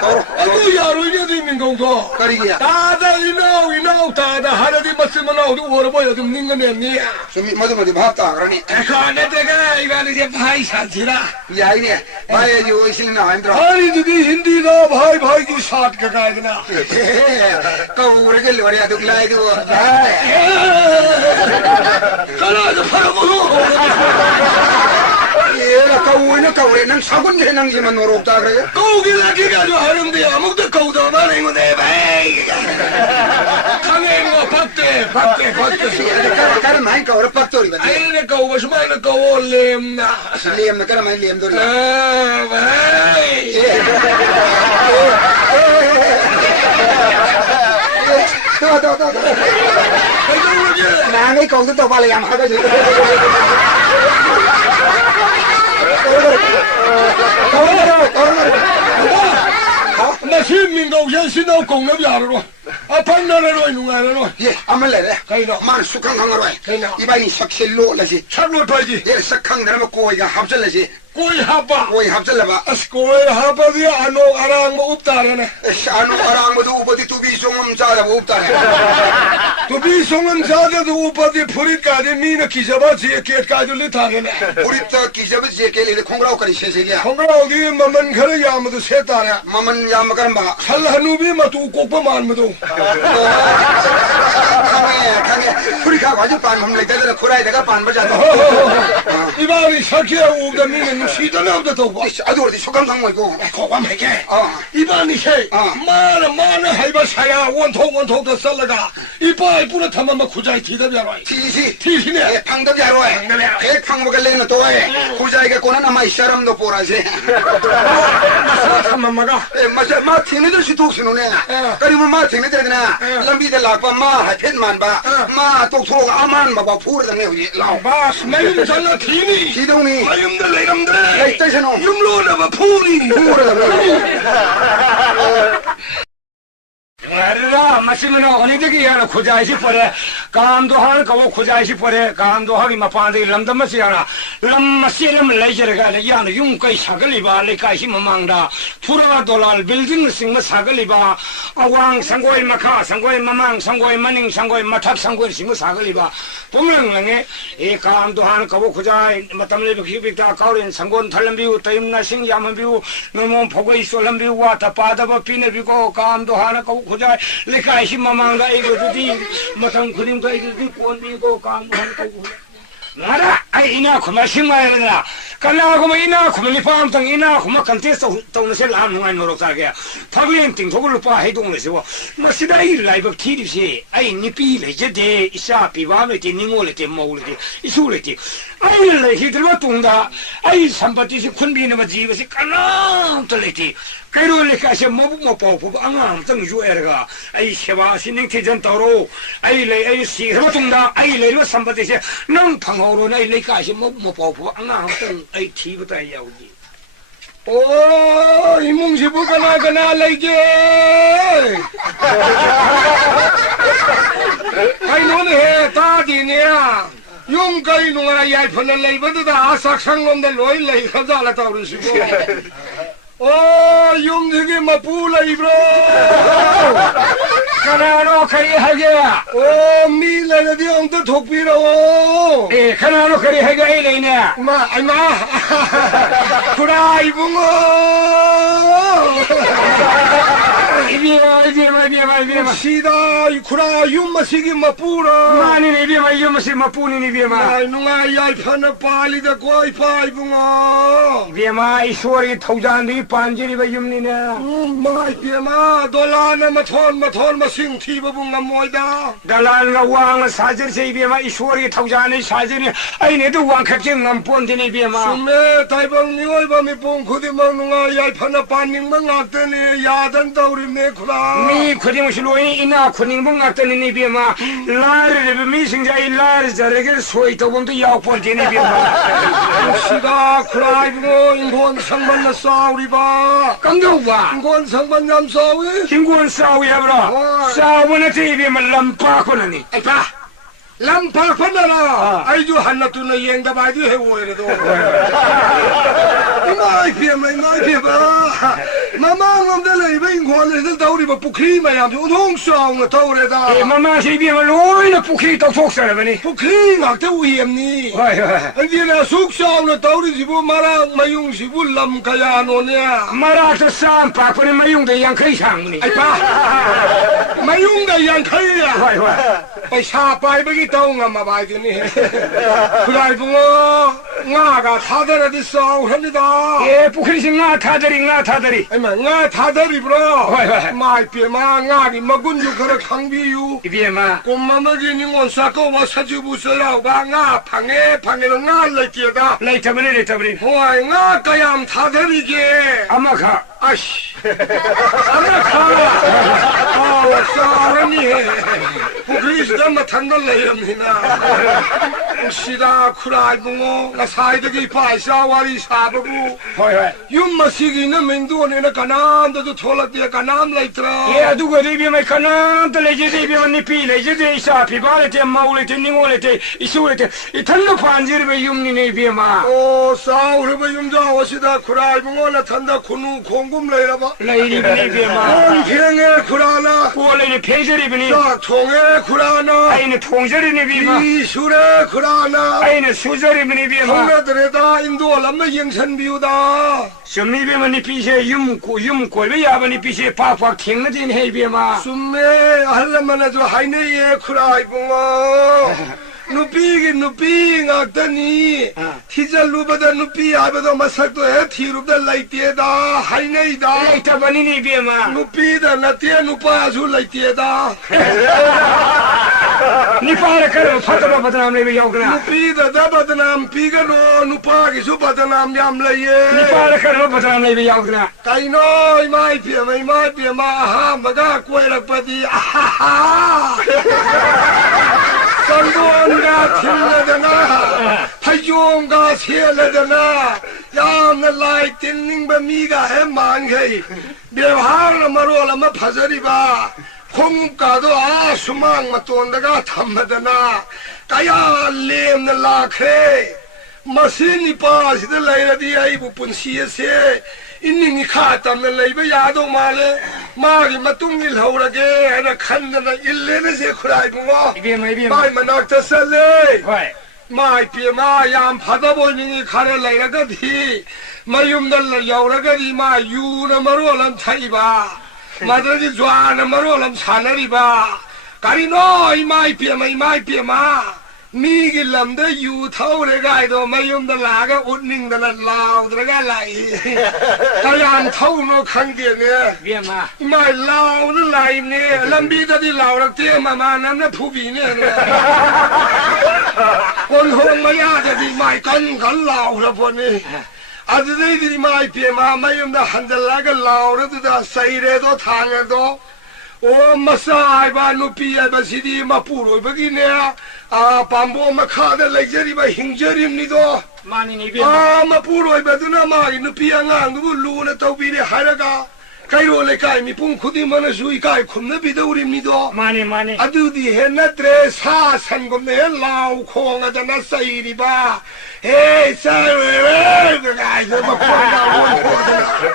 아도 야로이도 있는 건가 거리기야 다다 이나우 다다 하나디 맞으면아도 오르보여 좀 닝거네니 좀 뭐도 밥다 그러니 에코네데가 이거는 바이 산지라 야이네 바에 요 이슬나 힘들어 아니 저기 힌디가 바이 की शॉट का गायना कब उड़ के लोरिया दुख लाए कि वो कला तो फरक हो ये कौवे नंग सागुन के नंग जीवन में रोकता करे कौगी लगी का जो हरम दिया मुक्त कौदा मारे मुझे भाई खाने को पत्ते कर मैं कौर पत्तोरी बता अरे कौवा शुमार कौवा लेमना लेम न कर मैं लेम दो भाई तो नांगे कौन तो पाले यहाँ का जो नसीब मिंगो ये सिनो कोंग न यारो अपन न रो नुगा रो ये अमल ले कहिनो मान सुखंग हंग रो कहिनो इबानी सक्से लो लसी छलो पाजी ये सक्खंग धर्म कोई का हफ्ते लसी कोई हापा कोई हफ्ते लबा कोई हापा दिया अनो अरांग में उपतारे ने अनो अरांग में तो उपति तू भी सोंगम चादा उपतारे तू भी सोंगम चादा तो उपति फुरी का दे मीन की जबा जे केट का जो लिथारे ने फुरी तो की जबा जे के ले खोंगराव करी से गया खोंगराव दी ममन खरे याम तो सेतारे ममन याम करम बा छल हनु भी मतु कोप मान मदो खागे फुरी का बाजू पान हम लेते थे खुराई देगा पान बजा दो इबारी सखिया उब द मीन नुसीदा ना उब द तो अदुर दी सुकम संग मो को खोपम है के इबानी है मान है बस है वन थो द सलगा इबा पूरा थम में खुजाई थी द यारो थी ने फंग द यारो एक फंग बगल लेन तो है खुजाई के कोना ना मा शर्म दो पोरा से थम मगा मजा मा थीने तो सितु सुनो ने करी मा थीने दे ना लंबी द लाग मा है फेन मान बा मा तो थो अमान बा फूर द ने हुई लाओ बस मैं चल थी नी सीदोनी आयम द लेगम दे स्टेशन युम लो ना फूरी फूर द अरे मशीन होने यार खुजाइसी पड़े काम दो हर कवो खुजाइसी पड़े काम दो हर मपान दे लम दम से यार लम मशीन ले जरगा ले यार यूं कई सागली बा ले काई ममांगदा थुरा दोलाल बिल्डिंग सिंग सागली बा अवांग संगोई मखा संगोई ममांग संगोई मनिंग संगोई मठक संगोई सिंग सागली बा पुंगलंग लंगे ए काम दो हर कवो खुजाई मतम ले बिखी बिता काउरिन संगोन थलंबिउ तयम ना सिंग यामबिउ नमो भगोई सोलंबिउ वा तपादब पिने बिको काम दो हर कवो खुजाई लेकाई सी ममांगदा एगो दुदी मतम खुदिम तो एगो कोन बिको काम दो हर कवो नारा आई इना खुमा सिंगायना कला खुमा इना खुमा लिफाम तंग इना खुमा कंटेस्ट तौन से लाम नुआई नोरो तागे फगलेन तिंग थोगु लुपा है दोंग लेसेवो मसिदाई लाइव थीरि से आई निपी लेजेदे इसा पिवा लेते निंगो लेते मौ लेते इसु लेते आई लेहि द्रवा तुंगा आई संपत्ति से खुनबीने जीव से कना तो लेते कैरो लेका से मबु मपाउ अंगाम तंग जुएरगा आई सेवा सिनिंग थिजन तौरो आई ले आई सिरवा तुंगा आई लेरो संपत्ति से नंग फंगौरो नै लेका से मबु मपाउ अंगाम तंग आई थी बताई याउगी ओ इमुंग से बुकना लेगे आई नोन है ता दिनिया यूं कई नुंगा याई फन लेबद दा आसा संगम दे लोई ले खजाला तौरसिबो ओ यूं दिगे मपूला इब्रो कनानो खरी हगे ओ मी ले दे अंत थोपी रो ए कनानो खरी हगे ए लेने मा आई मा खुदाई बुंगो 이비마 시다 이쿠라 윤마시기 마뿌라 마니 이비마 이마시 마뿌니 이비마 누가 얄파나 빨리다 고이파 이붕아 이비마 이소리 토잔디 반지리바 юм니네 마이 비마 돌라나 마톤 마싱 티바붕가 모이다 달란가 왕 사저세 이비마 이소리 토잔이 사저니 아이네도 왕캡증 남 본디니 이비마 숨메 다이방 니월밤이 봉쿠디 먹는가 얄파나 반닝만 앞더니 야단 떠오르네 쿠라 미 쿠딩실로이 이나 쿠닝봉 같더니 이비마 라르르 미싱자이 라르 저르게 소이도 본도 야본디니 이비마 시다 쿠라 이붕어 인권 상반나 싸우리바 깜짝봐 인권 상반남 싸우이 김구원 싸우야브라 싸우는 이비마 람파코니 아이파 람파 판나라 아이주 한나투나 이행다 바이주 해오이래도 이마이 피엠 마마놈들 이베 인권을 다우리바 부크리 마얌 우동 싸우는 다우래다 마마시 이비마 로이나 부키 또 속살아버니 부크리 막대 우이엠니 안디나 속 싸우는 다우리 지부 마랑 마용시부 람가야 노냐 마라트 쌈파코니 마용대 양크이 상무니 아이파 마용가 양카이야 पैसा पाएबगी ताऊंगा मबाई नहीं खुदाई बुंगो nga가 타더라디 싸우합니다 예 부크리시 nga 타더리 nga 타더리 브로 마이 피마 nga기 먹군주 그러 강비유 이비마 꼼마마기 닝온 사고 와사주부서라 바nga 방에로 nga 레키다 레이터브니 호이 nga 까얌 타더리게 아마카 아씨 아마카 싸우니 부크리시 담마 탄달래요 시다 쿠라이 붕어 나 사이드기 파이샤와리 사바부 윤마시기는 맹도네나 가남도 톨라디야 가남 라이트라 예 두고 리비마 카남 달레지 리비마 니피 레지 이사 피바레테 마울레테 닝올레테 이슈레테 이 탄도 반지르베 юм니네 비마 오 사우르베 윤자 오시다 쿠라이 붕어 나 탄다 쿠누 공금 레이라바 레이리비니 비마 옹평에 쿠라나 고레니 페이저리비니 자 총에 쿠라나 아이네 통저리니 비마 이슈레 쿠라나 아이네 수저리비니 비마 통나들에다 인도알람마 영천비우다 점리비마니 피세 юм골베 야바니 피세 파파 킹나딘 헤비마 숨메 할라마나도 하이네예 쿠라이 붕어 누삐 ngakdani thijalubada nupi abado masakto he thirubda laitieda hainei 레이터버니니 비마 nupi da natia nupa azu laitieda 니파라 카르 파타바 바드남 레비 요그나 nupi da badnam pigano nupa ki su badnam yam laye 니파라 카르 바드남 레비 요그나 kaino mai pia ha maga koirakpadi sangonga thilladana thayomga seladana yamna lai tinning ba miga he manghei ବ୍ୟବହାର marol ma phajariba khongka do a sumang matondaga thammadana kaya lemna lakhe masini pa sida lairadi ai bu punsi se inning khatam na leiba yado male magi matungi lhaurage ana khandana illena se khurai bungo mai manakta sale mai pima yam phada boining khare lairaga thi mayum dal yauraga ri ma yu na marolam thaiba madadi jwana marolam sanariba karino mai pima migi lamda yu thaurega ido mayum dal laga utning dal laudraga lai kayan thauno khangde ne 비마 mai lau na lai ne lambi da di laurak te mama nam na phubi ne kon hong maya da di mai kan lau ra pone adai di mai pima mayum da handalaga laura da saire do thanga do o masai ba nupi ba sidi mapuro bagine a pambo makha da lejeri ba hingjerim ni do 마니니 비마 mapuro ba duna ma nupi angang du lu na tau bi ni haraga kairo le kai mi pung khudi mana sui kai khumna bi da urim ni do 마니 adu di henna tre sa san gom ne lau khong da na sai ri ba hey sai we ga ga ma ko da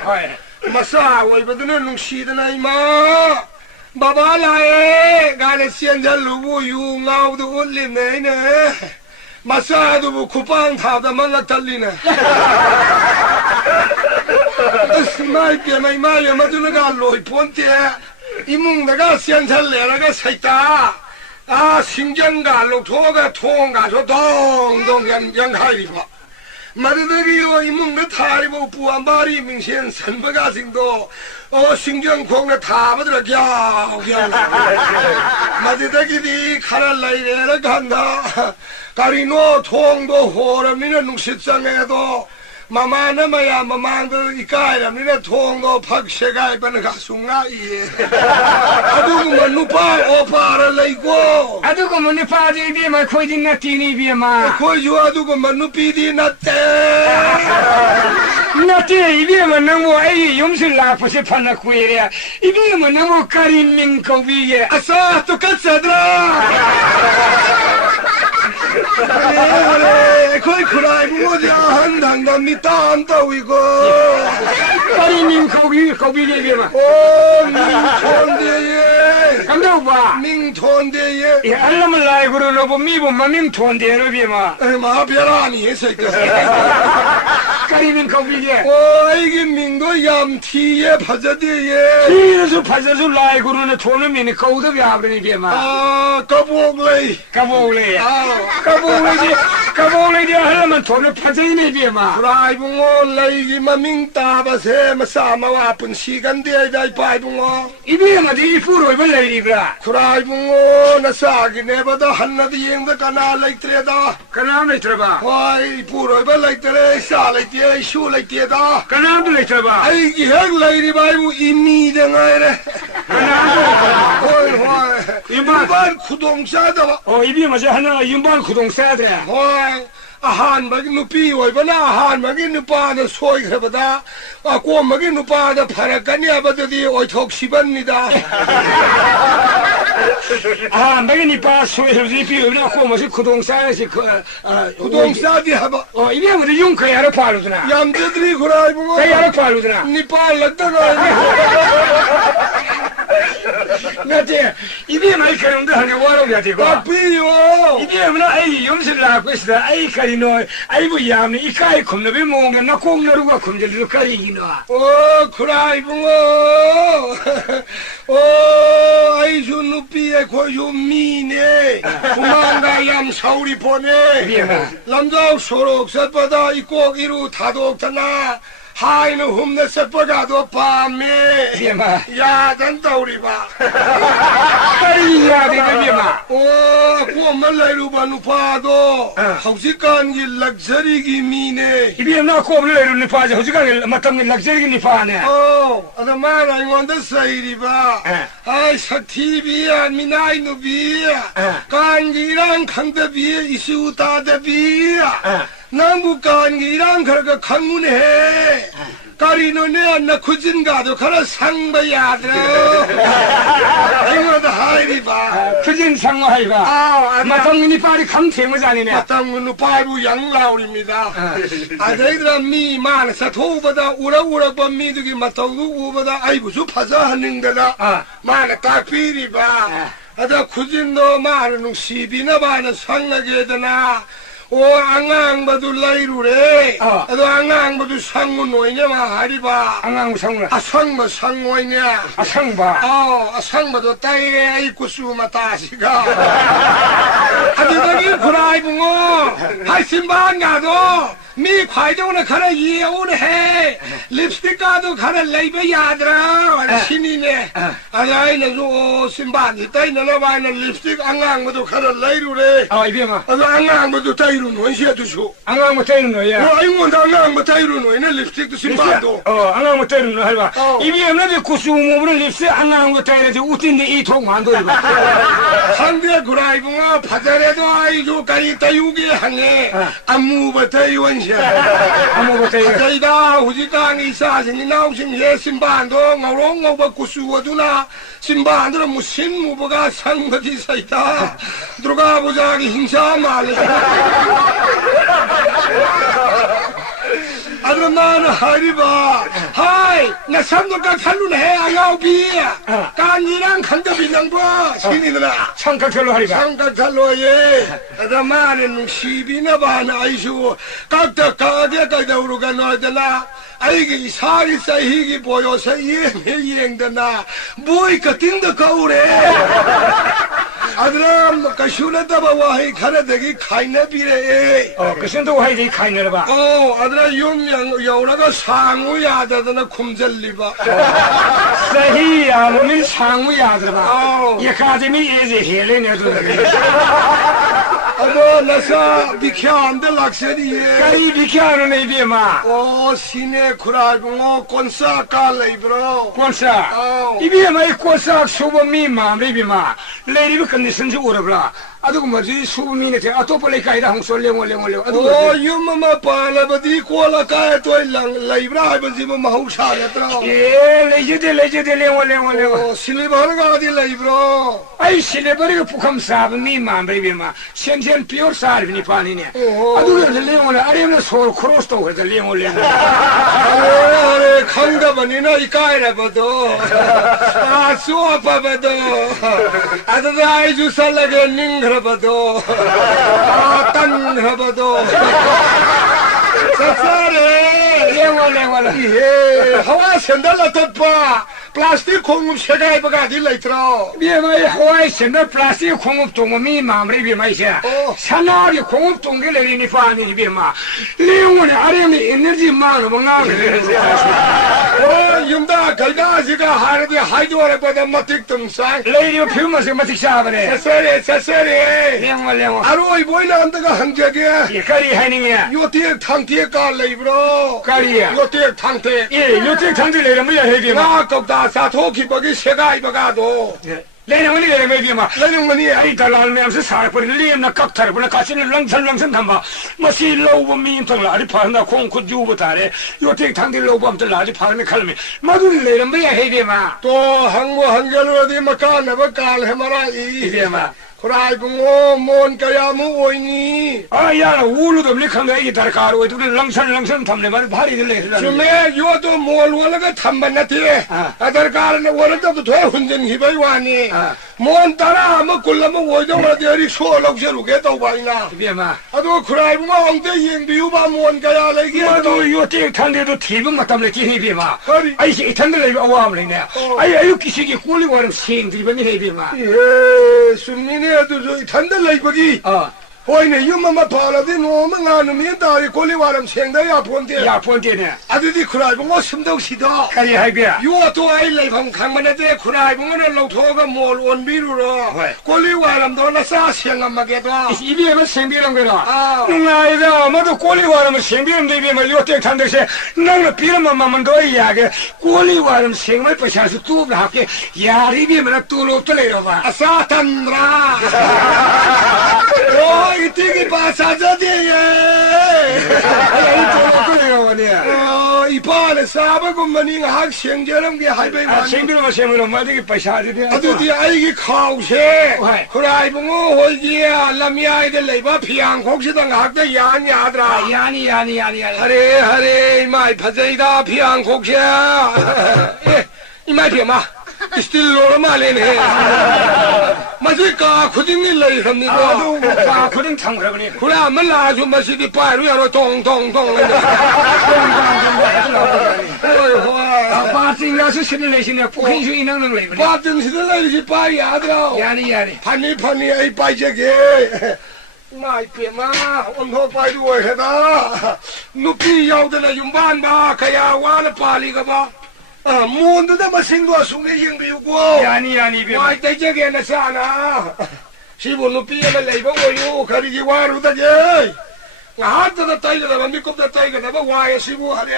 won masa wai ba duna nung shi da nai ma baba lae gane sienjal lu yu ngau du ulim nei ne masa du kupang tha da man la talina 스마이 뼈마이 마이 마주나가 로이 본때 이몽나가 시안살래라가 사이다 아 신경가 로토가 통가서 동동 양하이리바 마르더기요 이몽나 타리보 부안바리 민신 선버가싱도 신경콩나 타버들어 갸갸 마르더기디 카랄라이레라 간다 가리노 통도 호람이나 농식장에도 마마는 뭐야 마마도 이까이라니네 통도 박세가 이번에 가sun가 예 아두고 누파 오파를 내고 아두고 뭐 누파지 비마 코이진 나티니 비마 거주 아두고 누피디 나때 나티 이비마 너무 에이 용슬라 포세 판나 쿠이레 이비마 너무 카린 민코비에 아싸 똑같사드라 그래 거의 그라이 뭐지 한당담니 딴따위고 카린 민코비에 비마 민톤대예 감독봐 민톤대예 이 알람을 라이브로 로보 미보마 민톤대로 비마 마벼라니 새끼 카린 민코비에 이게 민도 얌티에 파자디에 이래서 파자수 라이브로는 돈을 미니 거우도 비아브니 비마 까보글레이 까보울레 까보울레디 하려면 돈을 파자이네 비마 브라이붕어 레이기마 민따바세 마사마와 아픈 시간대에 바이붕어 이비마디 이프로 입을 레이리브라 브라이붕어 나 싸기 내보다 한나디 잉다 까나 레이트레다 까나암 들어봐 와이 부로 입을 레이트레 싸 레이트레 슈 레이트레다 까나암도 레이트봐 아이기 핵 레이리 바이붕 이미댕아이레 일반 구동사다 이비마저 하나 윤반 구동 써야 돼 아한마기 누피 오이바나 아한마기 누파는 소이해보다 꼬마기 누파는 파라까니 아바드디 오이톡 시반니다 매게 니빠 소해서지 비우나 꼬마시 구동 써야지 구동사디 하바 이비마저 윤커 야로 팔로드나 얌제들이 그라이붕어 야로 팔로드나 니파 락다가 나지 이비마이 그런데 하냐 와로야 되고 비요 이비마나 아이 염실 나고 있어 아이 카리노 아이부 야미 이카이 컴노비 몽게 나 공노루가 컴질도 카리기노 그라이붕어 아이주 누피에 고유 미네 구만가 얌 서울이 보내 남자 소록 셋바다 이꼭 이루 다독잖아 하이는 흠내 셋바가도 밤에 비마 야 된다 우리 봐 카리야 비마 구엄만 라이루바 누파도 하우시간 길 럭셔리기 미네 이비마 코브를 이루니 파지 호지가 마땅히 럭셔리 니파네 아다마라 이원데 사이리바 아이 사티비야 미나이 누비야 간기랑 강대비야 이수다대비야 남북간기랑 그렇게 강문해 까리노네 안나 구진가도 가라 상바야들어 이거다 하이리바 크진 상하이가 마땅히 니파리 감태무자니네 마땅히 바로 양라울입니다 아들들아 미만 사토보다 우락우락바 미두기 마땅히 우보다 아이부수 파자 하는데다 마나 딱비리바 아다 구진도 마는 시비나 바는 상하게 되나 앙앙바도 라이루래 아도 앙앙바도 상무 노이냐 하리바 앙앙 상무 상무 상무이냐 상바 상바도 따이에 이쿠수마 따시가 아들들이 구라이붕어 하신반 가도 미 과정으로 가라 이해오래 해 립스틱 가도 가라 레이베 야드라 신이네 아야이네 신반이 따이네 바이네 립스틱 앙앙바도 가라 레이루래 이비마 아도 앙앙바도 따이루 원시야 두수 앙앙 못하는 거야 아이고 앙앙바 따이루 노이네 립스틱도 신반도 앙앙 못하는 거 할바 이비마 구수모를 립스틱 앙앙 못하는지 우틴데 이통 만들고 상대 구라이붕어 파자레도 아이조까지 따유게 하네 안무부터 이원시야 파자이다 우지강이 사신이 나오신 예 신반도 ngầu 구수어두나 신반들은 무슨 무버가 상거지 사이다 들어가 보자 힘사 말이야 아드라마나 하리바 하이 나 삼도가 칼루네 아가오비 깐이랑 간접이 낭바 신이들아 청각절로 하리가 삼각칼로에 아드라마는 시비나 바나 아이슈 깍다 가게 가다 우루가 너더나 아이기 사리 사이기 보여서 예행되나 뭐이까 띵더 거울에 아드람 가슈나다 바와이 가라데기 카이나비레 그선도 하이디 카이너라 아드라 윤명 여우라가 상우야다더나 쿰절리바 사히야 몸이 상우야더라 예카데미 예제 헬레네도 아도 나사 비캬안데 락세디에 가이 비캬는 이비마 시네 쿠라궁어 콘사 깔레이브로 콘사 이비마 이 콘사 수범미 마비비마 레리비 컨디션지 오르브라 아두고 뭐지 수범미네 아토폴레 카이다 홍솔레몰레몰레 아두고 유마마 팔라바디 콜라카에 토일랑 레이브라 하이버지모 마우샤야트라 레제데 레몰레몰레 실리바르가 어디 레이브로 아이 실레버리가 북함 사범미 마비비마 센센 피어 사르비니 파니네 아두고 레몰레 아리는 소르 크로스도 그래 레몰레 아래 강가버니나 이까이라버도 수아빠버도 아드다 아이주 살라게 닝그러버도 딴그러버도 사사래 레몰레몰레 예 하와 샌달라 덮어 플라스틱 공급 세가이버가 딜레이트로 비마이 하와이 센터 플라스틱 공급 동음이 마무리 비마이샤 산나리 공급 동결레니 파니 비마 레옹네 아레미 에너지 마로 뭔가 윤다 갈가지가 하르디 하이드워레버다 마틱tum상 레이디오 피우마스 마틱샤바레 사사래 레옹레옹 아로이 보이나 안다가 한적에 예카리 하이닝이야 요티에 탕티에 깔레이브로 까리야 요티에 탕테 예 요티 탕들레라 뭐야 해비마 나 겁다 사토키 버기 세가이버가도 레옹니 레메비마 레옹니 아이 달랄메암스 사르퍼리 리엠나 깍타르브나 가시는 렁설렁선 담바 마시 로우 민통라 아리 파나 콩쿠 주부타레 요티 탕들 로우밤들 아리 파르메 칼메 마두리 레라 뭐야 해비마 또 한국 한결 어디 막간나버 깔해마라 이비마 그라이붕어 뭔 까야무 오이니 아야 우루도 밀칸가 이기 달카로 이두리 렁선 탐레 말 바리 들레 주메 요도 뭘 원래가 탐반나티 아달카르네 원래도 돼 훈전 히바이 와니 뭔 따라 뭐 굴라면 오이도 어디 소록셔루게 또 바이나 이비마 아도 그라이붕어 엉대 잉비우바 뭔 까야 레기 마두 요티 탕데도 티브 마탐레 티히비마 허리 아이시 탕들레 아와암레네 아이 기시기 꿀리고는 생드리바니 해비마 예 순민이 아도 저 탄달라이 거기 오이네 유마마 팔아디 노망아 놈이 다리 콜리와람 생다야 본데 야 본데네 아들이 그라이붕어 심덕시다 가리 하이비야 요또 아이레 강만에데 그라이붕어를 놓토가 뭘 원비루로 콜리와람도 나사 생엄마게도 이비에만 생비는 거라 나이다 모두 꼴리와름 생비는 데비면 요때 탄데세 나는 비름만 만만 더 이야기 꼴리와름 생을 버셔서 뚜브 합게 야리비면 뚜루뚜레로 봐 아사탄라 오 이티기 바사자디에 뚜루뚜레로 보네 이파네 사바고만이 학생제럼 게 하이베만 생비는 생으로 마디기 버셔야 아두디 아이기 카우세 그라이붕어 홀지야 람야이데 레바 피앙 혹시당 학대 야니아드라 야니 하레 이마이 파제이다 피앙 혹시야 이마이 피마 스틸로로 말레네 마지까 쿠딩이 레이ham니다 아두 가 그린 탕그러니 그라 말라주 마시디 파루야로 동동동 바팅가서 신을내시네 포킨슈 이능능 레이브네 바팅시들 레이시 파리아드라 야니 파니 아이 파이제게 마이 피마 온호 파이도 해다 누피 야우드나 윤반바 가야 와나 파리가바 몬드다 마싱도 숭게 잉비우고 야니 비 마이 대제게 나사나 시부 누피에 레이버 오유 가리기 와루다게 하다다 타이가다 미kop다 타이가다 와야 시부 하레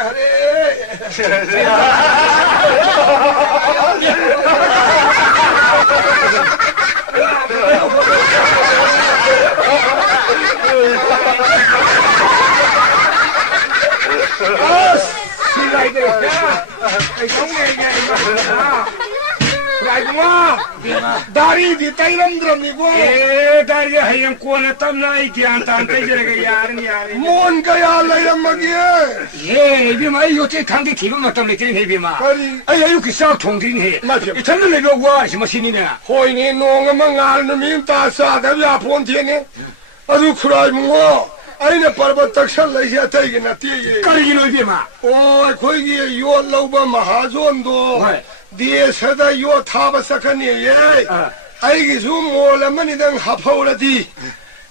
다리 di tailam drum ni ko. Dari hayang kuala tamna ikian tante jere yarin yarin. Mon kaya layam magi. Bima ayo te kangi kiba matam le tin he bima. Kari. Ayo ki sa thong tin he. Itan le lo wa si masini na. Hoi ni nong ma ngal na min ta sa da ya phon thi ni. Adu khurai mo. Aina parbat takshan lai ya tai gi na ti gi. Kari lo bima. O khoi gi yo loba mahazon do. Die sada yo thaba sakani ye. Ai gi su mo la mani dang hapau la di.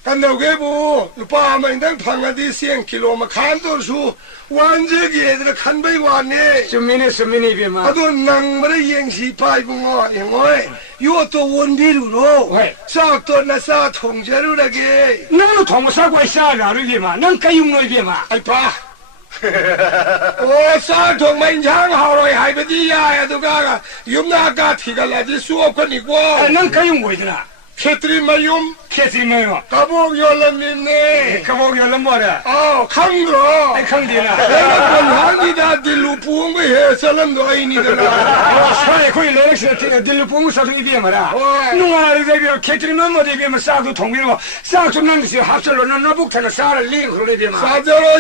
Kan dau ge bu lupa ma dang phanga di siang kilo ma khan to su wan je gi de khan bai wan ne. Sumini bima. Adu nang ma yeng si pai bu ngo ngoi. Yo to won bi lu ro. Sa to na sa thong je lu la ge. Nang thong sa kwai sa la lu bima. Nang kayung lo bima. Ai pa. O sa thong mai chang hao roi hai ba di ya du ga yum na ga thi ga la di su ko ni ko. Nang kayung wo dina. Khetri mayum Kesi mayo. kabog yo lam ni ne. Kabog yo lambora. Oh khang ro. Ai khang dina. Kon hang di da di lu pu ngi he salam do ai ni da na. Sai khoi le se te dilu pung sa tu bima ra. Nunga ri de yo ketri ma mo de bima sa tu thong bima. Sa tu nang si hap lo na buk thana sa la ling khro le bima.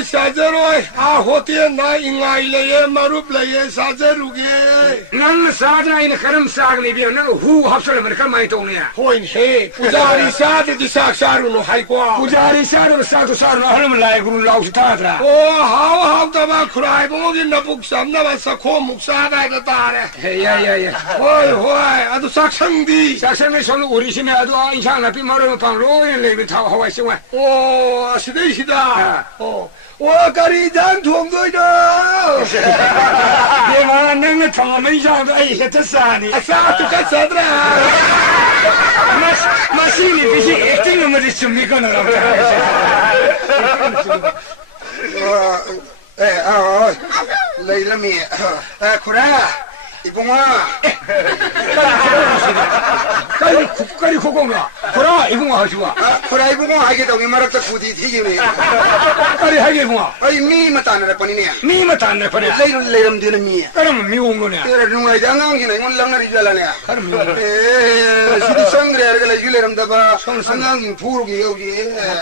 Sa jaro a hote na ingai le ye marup le ye sa jaru ge. Nang sa na ina karam sa le bima nang hu hap lo mer ka mai tong ne. Hoin he pujari sa de di sa saru no hai ko. Pujari sa ro sa tu sa no halam lai guru lau si ta tra. Oh how da ba khrai bo gi na buk sam na ba sa kho muk sa da da ta re. Ya. Hoi adu sak sang di. Sa sa me son uri si me adu a insha na pi maro pang ro le be ta hawai si wa. Oh sidai sida. Oh wa kari jan thong doi da. Ye ma nang thong me sa da ai he ta sa ni. Sa tu ka sa dra. Masini bisi acting mo di sumi ko na lang. Lei la mi. Kura. Ibunga. Kari kukonga. Kura ibunga hajua. Kura ibunga hage to mi marak ta khudi thi gi me. Kari hage bunga. Ai mi mata na pani ne. Mi mata na pa ne. Lei ram din mi. Karam mi ungo ne. Tera nungai jangang gi ne ngon lang na ri jala ne. Sidi sangre ar gala yule ram da ba. Sangang gi phuru gi yo gi.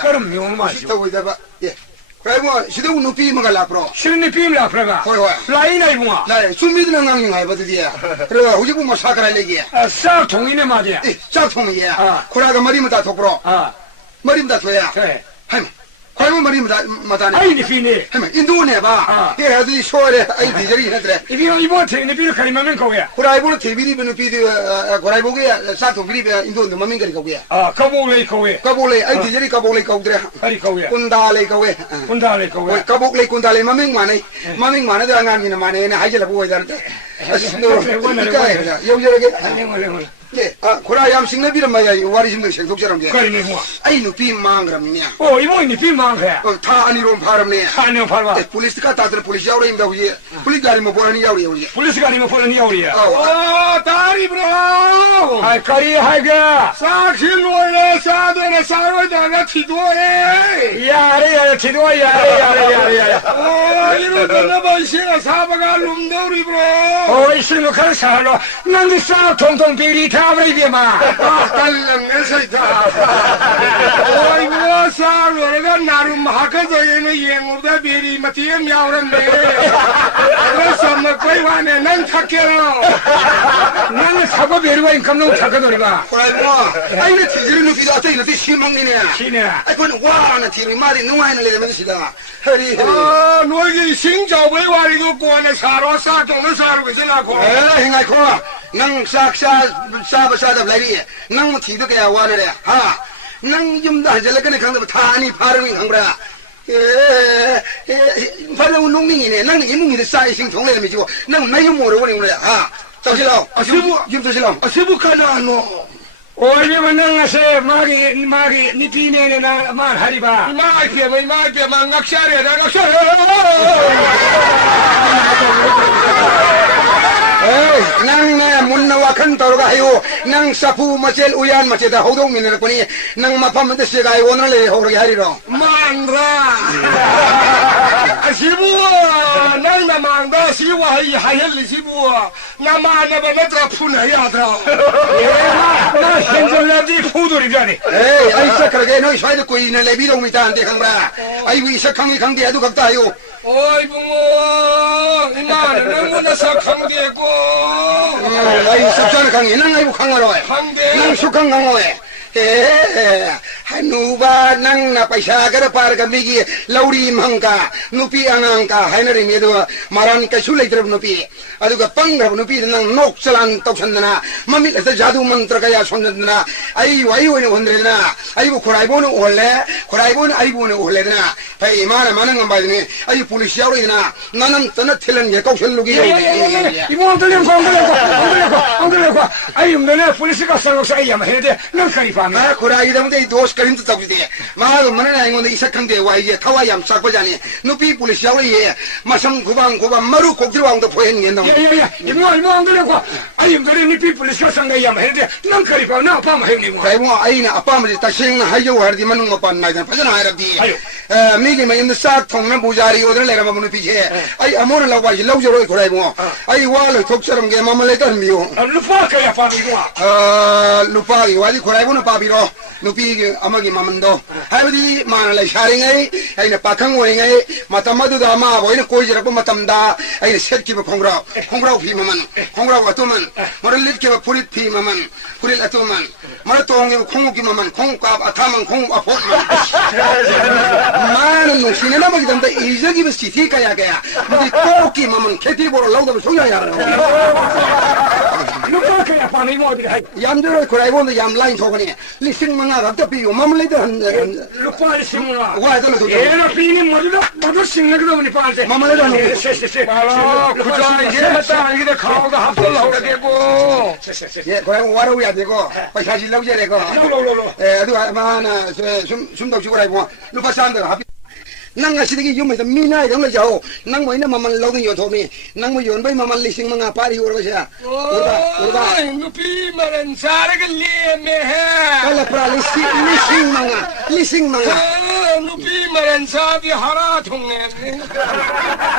Karam mi ungo ma. Sita wi da ba. Ye. Kura mo sida unu pi ma la pro. Shirni pim la fraga. Hoi. Lai nai bunga. La sumi dna ngang ngai ba dia. Ra huji bu ma sakra le gi. Sa thongi ne ma dia. 짝 통이 야. 코라가 머리마다 독으로. 머리마다 줘야. 그래. 햄. 과연 머리마다 마다네. Ai ni fine. 햄. 인도네 봐. 예, 아주 쇼래. 아이 비저리 해드래. Ibo te ne bi kari mamen ko ya. 코라이보는 TV리 비는 비디 코라이보게 사토 비리 인도 마민 거리 거게. Kabo le ko ya. 까볼레 아이 비저리 까볼레 까우드래. Kari ko ya. 군달레 까웨. Kunda le ko ya. 까볼레 군달레 마민 마네. 마민 마네 들어가는 마네 하이절 보고 있다는데. 여기저기 예, 고라 얌 싱내비를 마야 와리 심들 생속처럼 게. Kari ne bunga. 아이 누피 망그람이냐. Ibo ni pim mang kha. 다 아니로 파람네. Ano palwa. Police का तातर पुलिस यावरे इंदा हुई पुलिस गाड़ी में बोला नहीं यावरे हुई Police gari mo phola ni yauri ya. Oh tari bro. Ai kari haga. Sa khin loi le sa de na sa roi da ga thi do e. Ya chido ya. Oh iru da na ba shi na sa ba ga lum do ri bro. Oh isino kar sa lo. Nang di sa tong piri tha bai bi ma. Kallam ne sai ta. Oh iru sa ro ga na ru ma ka zo ye ne ye ngo da bi ri ma ti em yaw ran ne. Ra sam ma koi wa ne nang thakke ro. Nang sago beruwa income no thaka do ba. 코라이고 아이네 티지르 누피도 아테 이네 시망이네 Shine. 아이 건 와나 티리 마리 누와이네 레면 시다 허리 아, 너희 신자왜 와리고 꼬네 사로 사동을 사르고 생각하고. 에 행아이 코라 낭 싹사 사바사다 라리 낭 티도 게 와네 하낭 좀다 하절레네 강도 타니 파르미 강브라 발로 농민이네 낭 이몽이데 사이싱 통레를 미지고 낭 매유 모르고 그래 하 저실로 아시부 김저실로 아시부 카나노. Oye manang ase magi ni tine na man hariba. 마이피에 망각샤레 나각샤레. nang munnawakan tawga hayo nang sapu machel uyan macheda hodong minna kuni nang mapam de sigai wona le hori hari ro mangra sibu nang na mangda siwa hayel sibu na ma na ba na phuna ya dra na henjala di phudori jani ai sakrage no sai de koi na lebi dong mi tan de khang ra ai wi sa khang khang de adu gap ta hayo oi bungo ina nang na sa khang de ko ai sa chan khang nang ai bu khang ro nang su khang ngong oi hanuba nang na paisa gara par ga migi lauri mangka nupi anangka hainari medu maran ka sulai trab nupi aduga pangra nupi nang nok chalan tokhandana mami la jadu mantra ka ya sondana ai wai wai hondrena ai bu khorai bon olle khorai bon ai bon olle na pai imana manang ba ni ai police yauri na nanam tana thilan ye kausal lugi ibo andale ko ai umdane police ka sarok sai yam hede nang kari pa ma khorai dam de dos karin tu tawde ma mana na ngon isa khang de wai ye thawa yam sak ba jani nupi police yauri ye masam gubang maru kokri wang da phoen ngen dam ya ibo andale ko ai umdane ni people ka sang yam hede nang kari pa na pa ma heni mo kai mo ai na apa ma ta sing hayo har di manung ma pan na jan phajana har di mi ge mai in sak thong na bujari odre le ram mu pi che ai amon la wa lau jo roi khorai mo ai wa lo thok charam ge ma ma le tar mi yo lupa ka ya pa mi ko lupa gi wa di khorai mo na pa bi ro nupi ge amagi mamando hai di ma na le sharing ai ai na pa khang woi ngai matam du da ma boi na koi jara ko matam da ai na set ki ba khongrau phi maman khongrau atuman moral lit ki ba pulit phi maman pulit atuman mara tong ge khong ki maman khong ka athamang khong apot man no sinena ma gi dam da ije gi ba sithi ka ya di ko ki maman kheti bor lau da so ya lupa ka ya pa mi mo di hai yam de khorai bon da yam line thok ni lising manga ga ta pi yo mam le da lupa simula wa da lo era pini modu singa ko ni pa te mam le da no se kuja ye ta ni de khao da hap lo ga de ko ye khorai wa ro ya de ko pa sa ji lau je de ko lo adu ma na sum dau chi khorai bon lu pa san da ha nang asidagi yum mai mina dang la jao nang moi na maman lo ding yo thomi nang mo yon bai maman lising manga pari ur ba sha urba nupi maran sare ga le me he kala pra lising manga nupi maran sa bi hara thong ne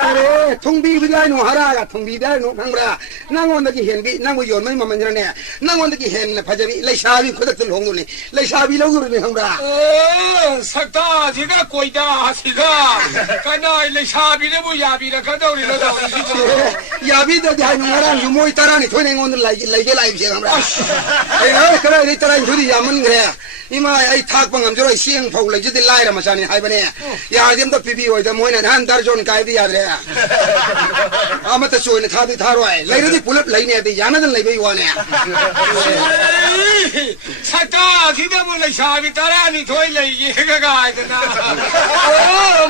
are thong bi dai no hara ga thong bi dai no nang bra nang on da ki hen bi nang mo yon mai maman ne nang on da ki hen na phajabi lai sa bi khodak tul hong ni lai sa bi lo ur ni hang bra sakta ji ga koi da si ga cái này lấy xa bị nó bùi bị là cái đâu thì nó đâu ya bi da dai ngara yu moi tara ni thoi ne ngon lai ge lai bi ham ra ai kara ni tara thudi ya man gre ima ai thak pangam joro sieng phau lai ji lai ra ma sa ni hai bane ya dim da pipi oi da moi na han dar jon kai di ya re ama ta soi ne tha di tha roi lai ri pulat lai ne di ya na dan lai bai wa ne sakta ji da mo lấy xa bị tara ni thoi lai ge ga ga ai da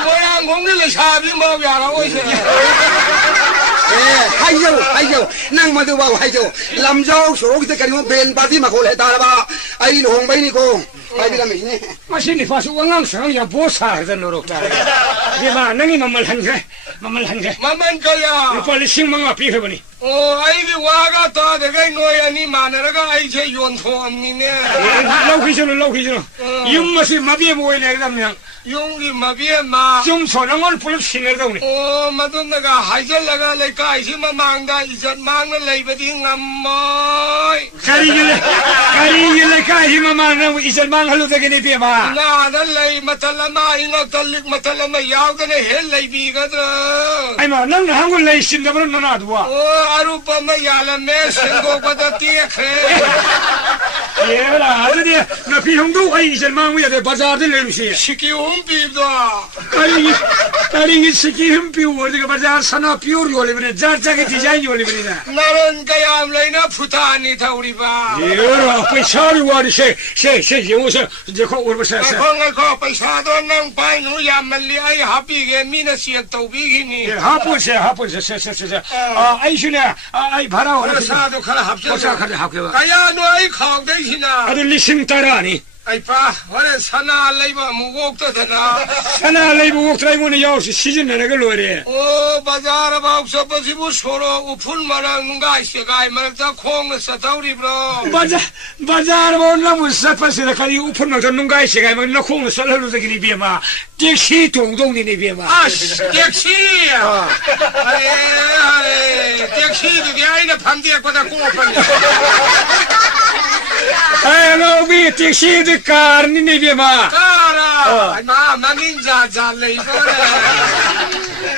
mỗi anh cũng đi lấy xa biết bao giờ đâu ôi hay dâu nang ma du ba hay dâu làm dâu số cái cái nó bên ba tí mà cô lại ta là ba ai lo hong bay ni cô ai đi làm gì nè mà xin đi phát số ngang sáng ya bố sa ra nó rồi đi mà nang im mal han cái mà mình cái ya lupa lising mga pi he bani ai đi qua cái ta để cái ngôi anh đi mà nó cái ai chơi yun thon ni nè lâu khi chứ yum mà xin mà biết bôi này làm nhang yung đi mà biết mà 좀 소랑을 불 신을 거니 mà tôi nói cái hai chân là cái lấy cái gì mà mang đây giật mang nó lấy về đi ngầm mồi 가리길래 가히만 망하고 이절 망할로 되겠네 비마 나 달래 마탈라마 잉어 달릭 마탈라마 야우더네 헬레이 비거든 아이마 넌 한국 레이 신다면 너 놔둬 아루빠마 야라메 신고보다 띠에크 얘라 아들이 나 비형도 아이 이절 망우야 돼 바자들 내루시 시키 홈비다 가리기 시키 흠비 어디가 바자 산화 비오리 올리브네 자자게 디자인 올리브네 나는 가야암 레이나 푸타니 타우리바 얘라 पैसा리 वाली से ये वो से देखो और बस ऐसे को पैसा तो नंग पाई नु या मल्ली आई हापी गे मीना सियन तो बीगी नी हापुन से से आई सुने आई भरा हो पैसा तो खरा हाप पैसा खरा हाप के कया नु आई खाव दे हिना अरे लिसिंग तारानी ai pa ore sana leiba mugok to dana sana lei bu trai mo ne yaw si jin ne ga lo re o bazar ba so ba si bu soro upun mara nunga se gai mar ta khong sa tauri bro bazar mo na mu sa pa se ka ri upun ma to nung ga se ga ma na khong sa la lu de ni bi ma taxi dong dong ni bi ma taxi ai taxi de ai na phang dia ko da ko pan ai no bi taxi de car ni bi ma cara ai ma mangin ja lei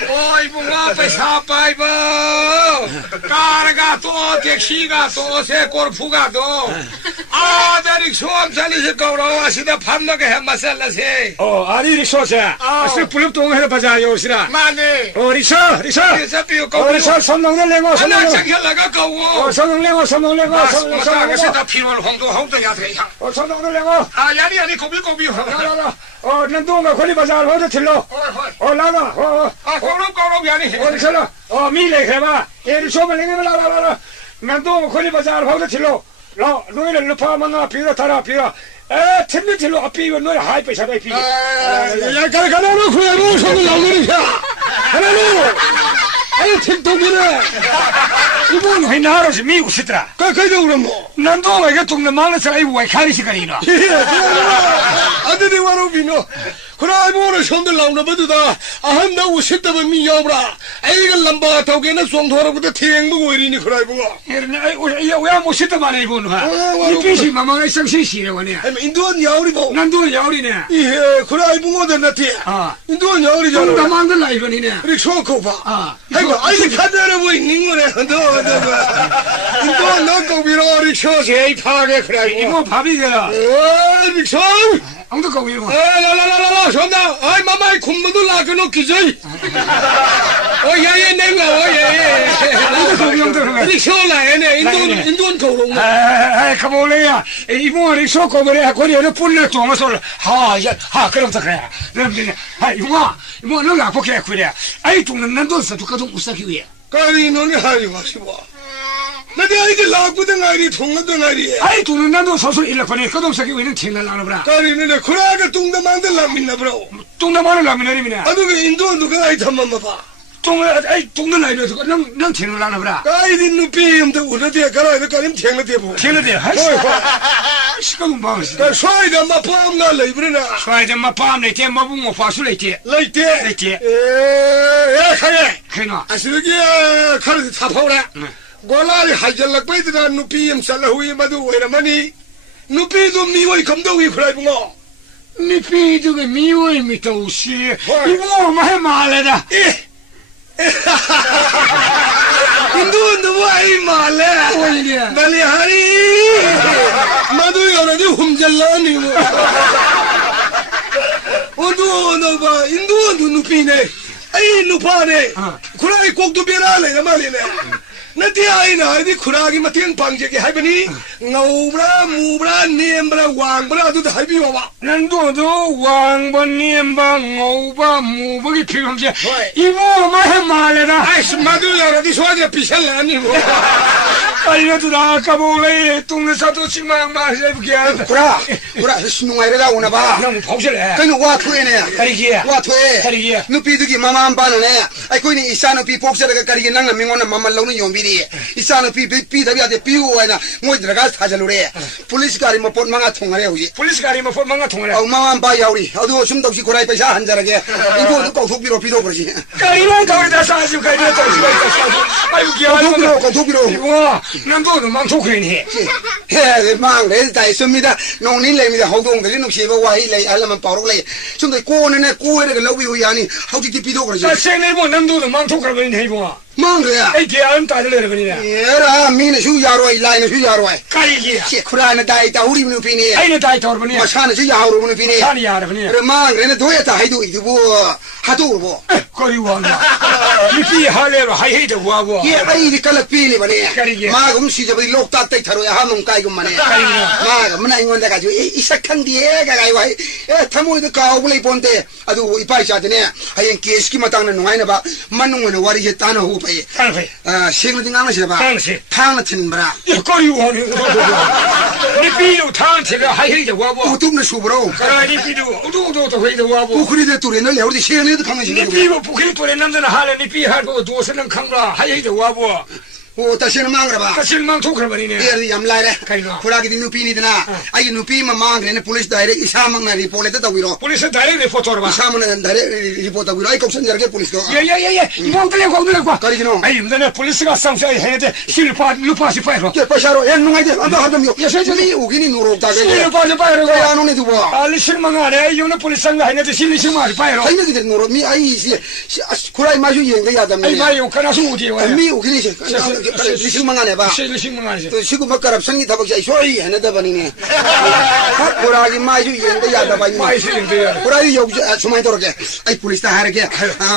bo oi bunga paisa pai bo car ga to taxi ga to se korfu ga to a da rickshaw chali se gaurawa sida phamna ga hem masala se ari rickshaw sa ase pulup tong he bazar yo sira mane rickshaw se piu ko rickshaw somnong le lengo ana chakya laga ko somnong lengo ma se ta phirol hong to ya thei ha somnong le lengo yani ko bi nan dong ga kholi bazar ho de thilo la ga ko yani chalo mi le khe ba e rickshaw me lengo la nan dong kholi bazar ho de thilo 라 너희는 루파만나 비가 타라 비가 에 템미틀로 앞비고 너희 하이 빼셔다 비 야 가라가라로 그야로 손을 나오느냐 하나로 아니 템동이네 이번 회나로지 미국 시더라 그래도 그럼 뭐 난도 왜 동네 만나서 이 왜 가리 시간이나 아들이 와로 비노 그래 뭐는 손들 나오나 보다 아한 나 우시다면 미야브라 아이가 람바 타오게는 송토라부터 탱고 이리니 그래 보고 왜 못시다만 해 보는 거야 이 빛이 마마가 상신시네 원이야 인도는 야우리 보 난도 야우리네 예 그래 보고는 나티 인도는 야우리잖아 좀 담한들 라이브니네 우리 쇼코파 아이고 아이가 카드를 뭐 있는 거네 인도 너고 비로 우리 쇼제 파게 그래 이거 밥이야 릭쇼 아무도 거기 이거 라라라라라 손다 아이 마마이 굶어도 라그노 기저이 예예 내가 예예 릭쇼라에네 인도는 거롱 아 가볼래야 이모 릭쇼 거버래 거리에 뿔내 동어서 하 그럼 더 그래 그럼 아 이모 너가 보게 그래 아이 동는 난도 서도 가도 우사기 위에 까리 너네 하리 마시고 나도 이게 라구든 아리 통나든 아리 아이 동는 난도 서서 일러 보내 가도 우사기 위에는 팅날라나 보라 까리 너네 그라가 뚱다 만들 라민나 브로 동남아는 라미네리미네 아도 인도 누가 아이 담만 봐 동네 라이브에서 넌 팅날라나 보라 까이디 누피임도 우르데 가라이도 까림 팅나데 보 팅나데 시간은 방시 까 샤이다 마파암나 라이브나 샤이다 마파암네 테 마붕 파술레테 라이테 야 카게 그나 아시르게 카르 타파오라 골라리 하절락 베드나 누피임 살라후이 마두 오이라마니 누피도 미워이 감도위 그라이붕어 누피도 미워이 미토시 이거 마해 말레다 인도 누와이 말레 오이냐 발리하리 마두 여러디 훔잘라니 오도 너바 인도 누피네 아이 누파네 그라이 꼭도 베라네 말이네 나티 아이나 아이디 쿠라기 마팅 방제기 하이버니 나우브라 무브라 니엠브라 왕브라 아두도 하이비와와 난도도 왕바 니엠바 오바 무버기 피금제 이거 마해 말레다 아이스 마두야라디 소아제 비샬라니 뭐 알려주라 까보래 동네사도 지만 마세브게 구라 신웅아이래가 오나봐 너무 파우실래 그는 와투에네 가리기야 와투에 가리기야 누피두기 마마안바네 아이코니 이사누피 폭세라가 가리기 낭나 민고나 마말로는 용비리 이사누피 비다비아데 비우와나 모이드라가 사절로래 폴리스 가리 뭐 폰망아 통하래 우지 폴리스 가리 뭐 폰망아 통하래 마마안바 야우리 어두 숨덕시 구라이 पैसा 한자라게 이거 고속비로 비도 그러지 가리만 가리다 사지 가리다 사지 아이고 기야 고속비로 이거 난도 망토크네 해 망래 다이 씁니다 농린 레미다 호동들이 농시바 와이 레 알라만 바로 레 좀더 꼬네네 꼬에가 러비오 야니 하우지 비도 그러지 생내 뭐 난도 망토크네 이거 망래야 에이 개안 따르래 그러냐 얘라 미네 슈 야로이 라이네 슈 야로이 가리기야 쿠라나 다이 다 우리 무 피니 아이네 다이 터르니 마샤나 슈 야로 무 피니 사리 야르니 그래 망래네 도에다 하이도 이두고 하도고 거리 와나 니피 할래로 하이헤이도 와보 예 아이디 깔락비리 바네 그러게. 마금 시저버리 록닥 타로야 하몽 까이고 마네 마가 문화 인원다 가지고 이삭한 뒤에 가가이고 에 타모이도 까오블레 본데 아주 이파이샤드네 하yen 계스키 마땅는 농아이나 봐 만농은 와리게 따나 호파이 당시 아 시그르딩 안나시 봐 당시 탕나 틴브라 거리 와니 니피도 당시가 하이헤이도 와보 우tumna 수브로 그라 니피도 우두우두 회도 와보 우크리데 ту레는 레오디 시에네도 강나시 니피고 부키 또래 남자는 할래 니피 할고 도스는 강라 하이헤이도 와보 오 다시는 망그라 봐 사실만 토크라버리네 Eri yamlaire Kaino. kuragi di nupi ni dina ai nupi ma mangre ne police daire isa mangna report ta wiro police 다이렉트 포토로 봐 isa mangna daire report ta wiro ai kopsan jarge police do 예예예예 이모들에 거기를 봐 가리기노 아이 근데 police가 상사에 해야 돼 실파 루파시 파이로 ke pasharo en nungai de anda hadam yo Yes, yes, yes. mi ugini nuro ta ge 실파시 파이로 ya no ne du bo 알리 실망하네 이거는 police가 해야 돼 실리실마리 파이로 ai ne de nuro mi ai si kurai ma ju yeng ya dam 아이 ne 마요 가나서 어디에 와 mi ugini se si mangane ba 실리실망하지 to sigu makarab sangi tabak sai soi hana da bani ne kuragi ma ju yeng ya da bani 마이 실인데 kuragi yo sumai toroke ai police ta harage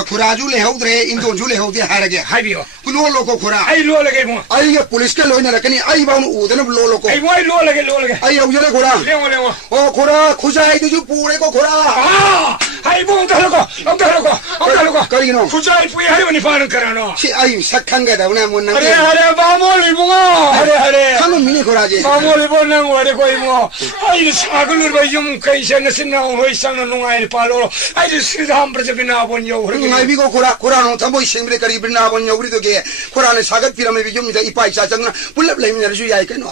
kuraju le haudre indon ju le haudre harage 하이비요 kulo loko kura 아이 로라게 뭐 ai ge police ke loina rakani ai ba nu udana lo loko 아이 뭐이 로라게 ai au yere kura 레오 o kura khujai du ju pure ko kura 아 아이 뭐 엉달고 karigino 부자이 부이 하려니 파는 거라노 si ai sakhan ga da una mun nang 하래 마모리 붕어 하래 kanu mini kuraje 마모리 보는 거래 거의 뭐 아이 사글을 봐좀 그이셔는 신나고 회상은 농아이 팔로 아이 시다 한 버저기 나본 요 ngai bi ko kura no thamoi sembre kari brinna bon yogri do ge kura ne sagat pirame bi jum da ipai cha changna pulap lai mi ju yai ke no